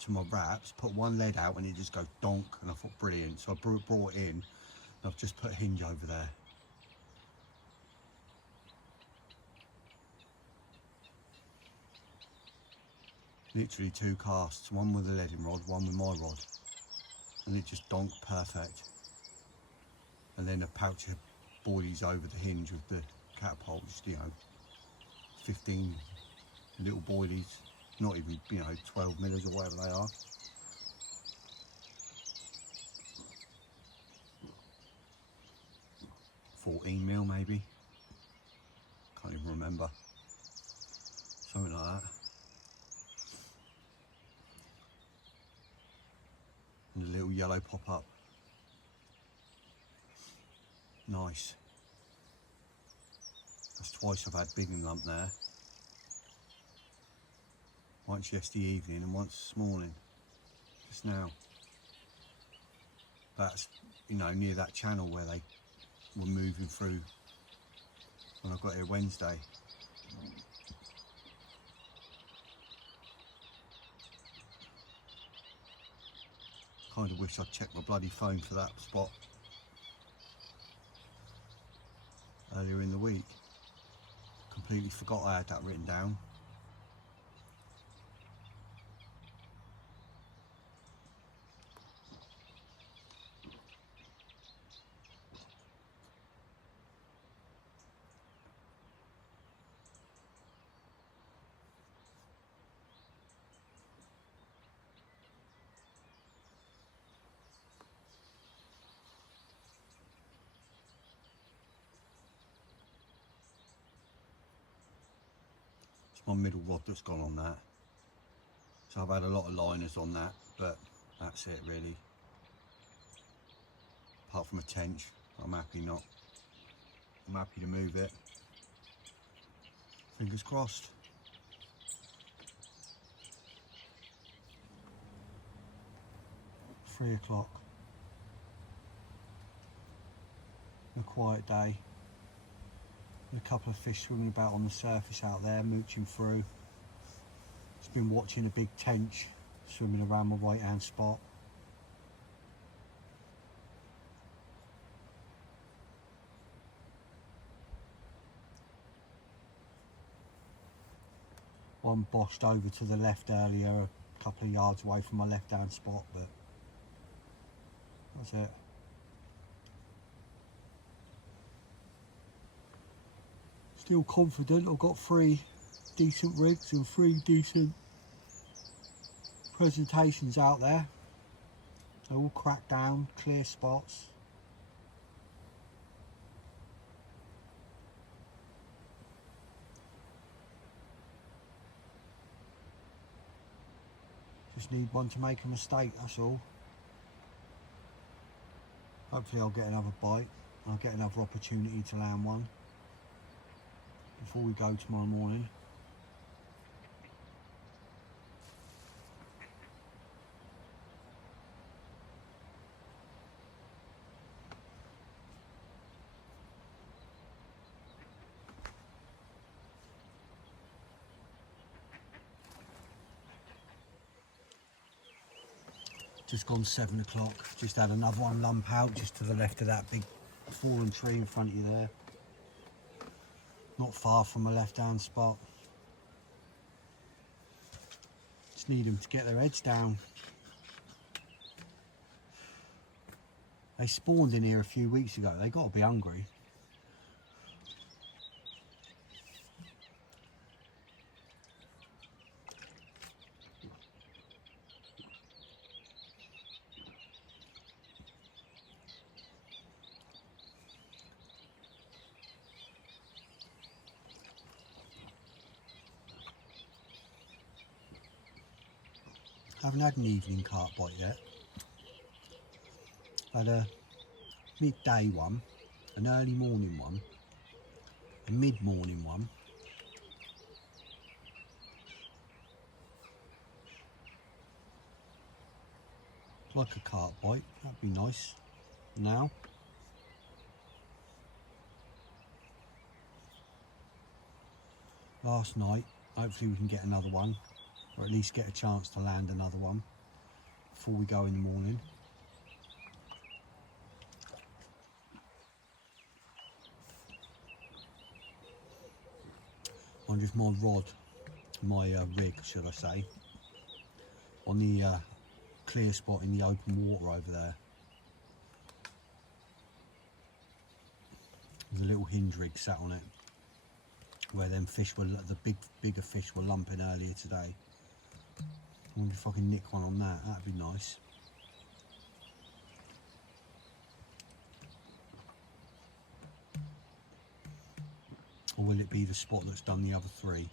to my wraps, put one lead out, and it just goes donk, and I thought brilliant. So I brought it in, and I've just put a hinge over there. Literally 2 casts, one with the leading rod, one with my rod, and it just donked perfect. And then a pouch of boilies over the hinge with the catapult, just, you know, 15 little boilies, not even, you know, 12 millers or whatever they are. $14 mil maybe, can't even remember, something like that. And a little yellow pop-up, nice. That's twice I've had biggin lump there. Once yesterday evening and once this morning, just now. That's, you know, near that channel where they were moving through when I got here Wednesday. Kind of wish I'd checked my bloody phone for that spot earlier in the week. Completely forgot I had that written down. It's my middle rod that's gone on that. So I've had a lot of liners on that, but that's it really. Apart from a tench, I'm happy to move it. Fingers crossed. Three o'clock. A quiet day. A couple of fish swimming about on the surface out there, mooching through. Just been watching a big tench swimming around my right hand spot. One boshed over to the left earlier, a couple of yards away from my left hand spot, but that's it. Still confident. I've got 3 decent rigs and 3 decent presentations out there. They're all cracked down, clear spots. Just need one to make a mistake, that's all. Hopefully I'll get another bite. I'll get another opportunity to land one before we go tomorrow morning. Just gone 7 o'clock, just had another one lump out just to the left of that big fallen tree in front of you there. Not far from my left hand spot. Just need them to get their heads down. They spawned in here a few weeks ago, they got to be hungry. Haven't had an evening carp bite yet. Had a midday one, an early morning one, a mid-morning one, like a carp bite, that'd be nice. Now, last night, hopefully we can get another one, or at least get a chance to land another one before we go in the morning. On just my rod, my rig should I say, on the clear spot in the open water over there. There's a little hinge rig sat on it, where them fish were, the bigger fish were lumping earlier today. I wonder if I can nick one on that, that'd be nice. Or will it be the spot that's done the other three?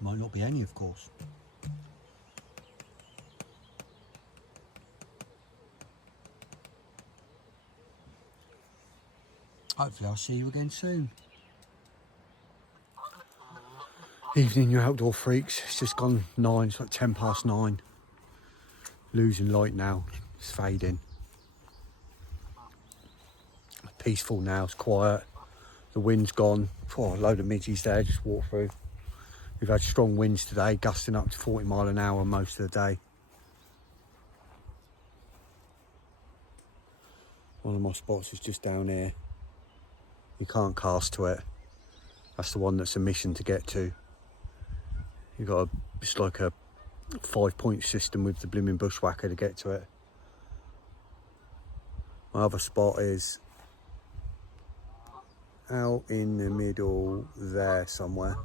Might not be any, of course. Hopefully I'll see you again soon. Evening, you outdoor freaks. It's just gone 9, it's like 10 past 9. Losing light now, it's fading. Peaceful now, it's quiet. The wind's gone. Oh, a load of midges there, just walked through. We've had strong winds today, gusting up to 40 mile an hour most of the day. One of my spots is just down here. You can't cast to it. That's the one that's a mission to get to. You've got it's like a 5-point system with the blooming bushwhacker to get to it. My other spot is out in the middle there somewhere.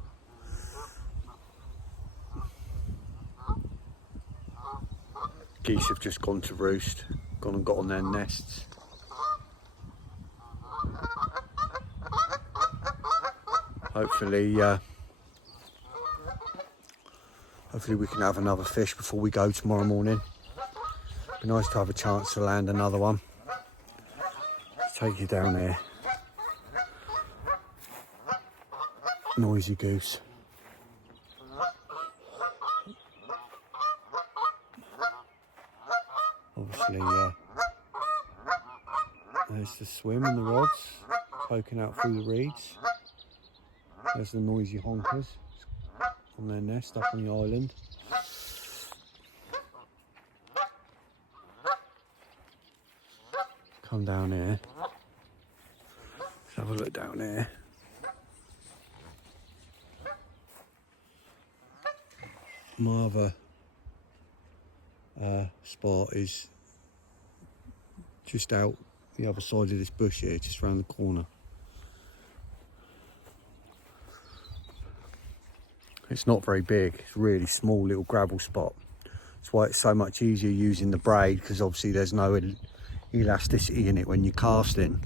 Geese have just gone to roost, gone and got on their nests. Hopefully we can have another fish before we go tomorrow morning. Be nice to have a chance to land another one. Let's take you down here. Noisy goose. Obviously, there's the swim and the rods poking out through the reeds. There's the noisy honkers on their nest up on the island. Come down here. Let's have a look down here. My other spot is just out the other side of this bush here, just round the corner. It's not very big, it's a really small little gravel spot. That's why it's so much easier using the braid, because obviously there's no elasticity in it when you're casting.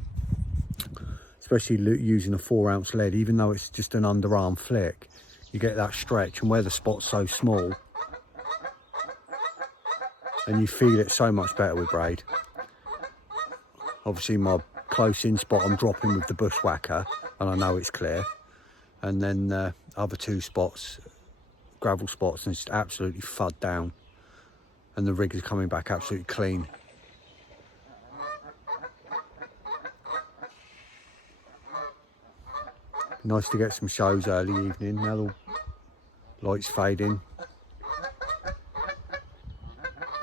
Especially using a 4-ounce lead, even though it's just an underarm flick, you get that stretch, and where the spot's so small, and you feel it so much better with braid. Obviously my close in spot I'm dropping with the bushwhacker, and I know it's clear. And then the other 2 spots, gravel spots, and it's absolutely fud down. And the rig is coming back absolutely clean. Nice to get some shows early evening, now the light's fading.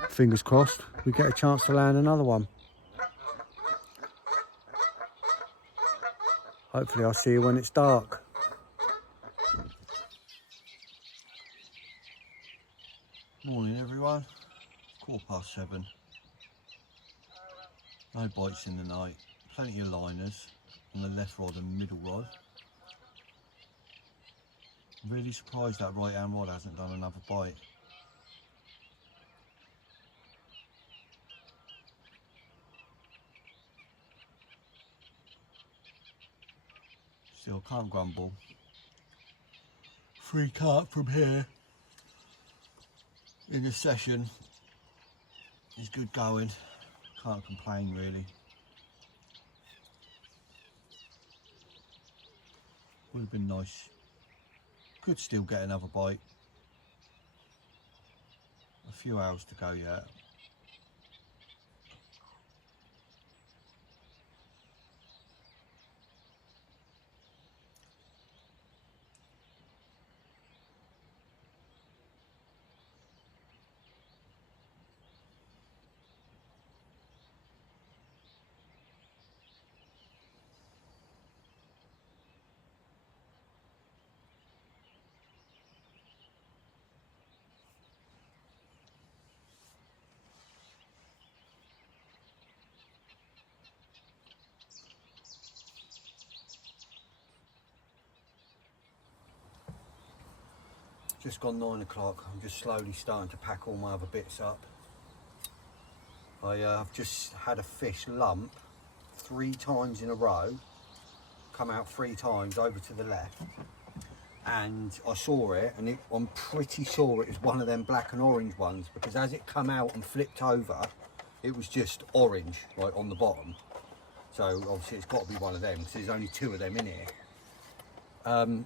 Fingers crossed we get a chance to land another one. Hopefully I'll see you when it's dark. Morning everyone, 7:15. No bites in the night, plenty of liners on the left rod and middle rod. Really surprised that right hand rod hasn't done another bite. Still can't grumble. Free carp from here in the session is good going. Can't complain really. Would have been nice. Could still get another bite. A few hours to go yet. Just gone 9 o'clock. I'm just slowly starting to pack all my other bits up. I've just had a fish lump 3 times in a row, come out 3 times over to the left, and I saw it, and I'm pretty sure it was one of them black and orange ones, because as it come out and flipped over, it was just orange, like on the bottom. So obviously it's got to be one of them, because there's only 2 of them in here.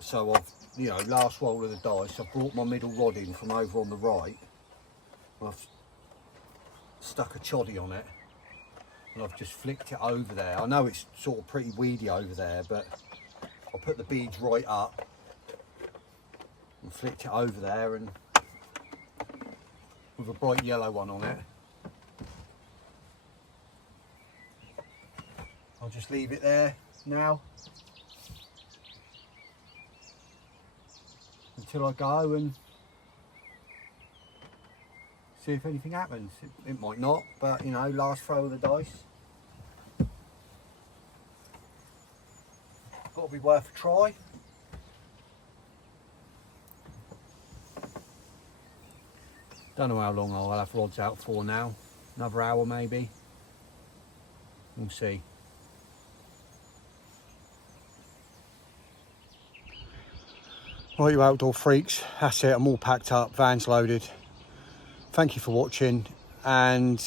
So I've, you know, last roll of the dice, I've brought my middle rod in from over on the right. I've stuck a choddy on it, and I've just flicked it over there. I know it's sort of pretty weedy over there, but I'll put the beads right up and flicked it over there, and with a bright yellow one on it. I'll just leave it there now until I go and see if anything happens. It might not, but you know, last throw of the dice. Got to be worth a try. Don't know how long I'll have rods out for now. Another hour maybe. We'll see. Right, you outdoor freaks, that's it. I'm all packed up, van's loaded. Thank you for watching, and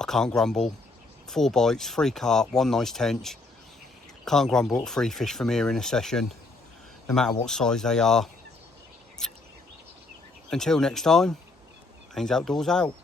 I can't grumble. 4 bites, 3 carp, 1 nice tench. Can't grumble at 3 fish from here in a session, no matter what size they are. Until next time, Haynes Outdoors out.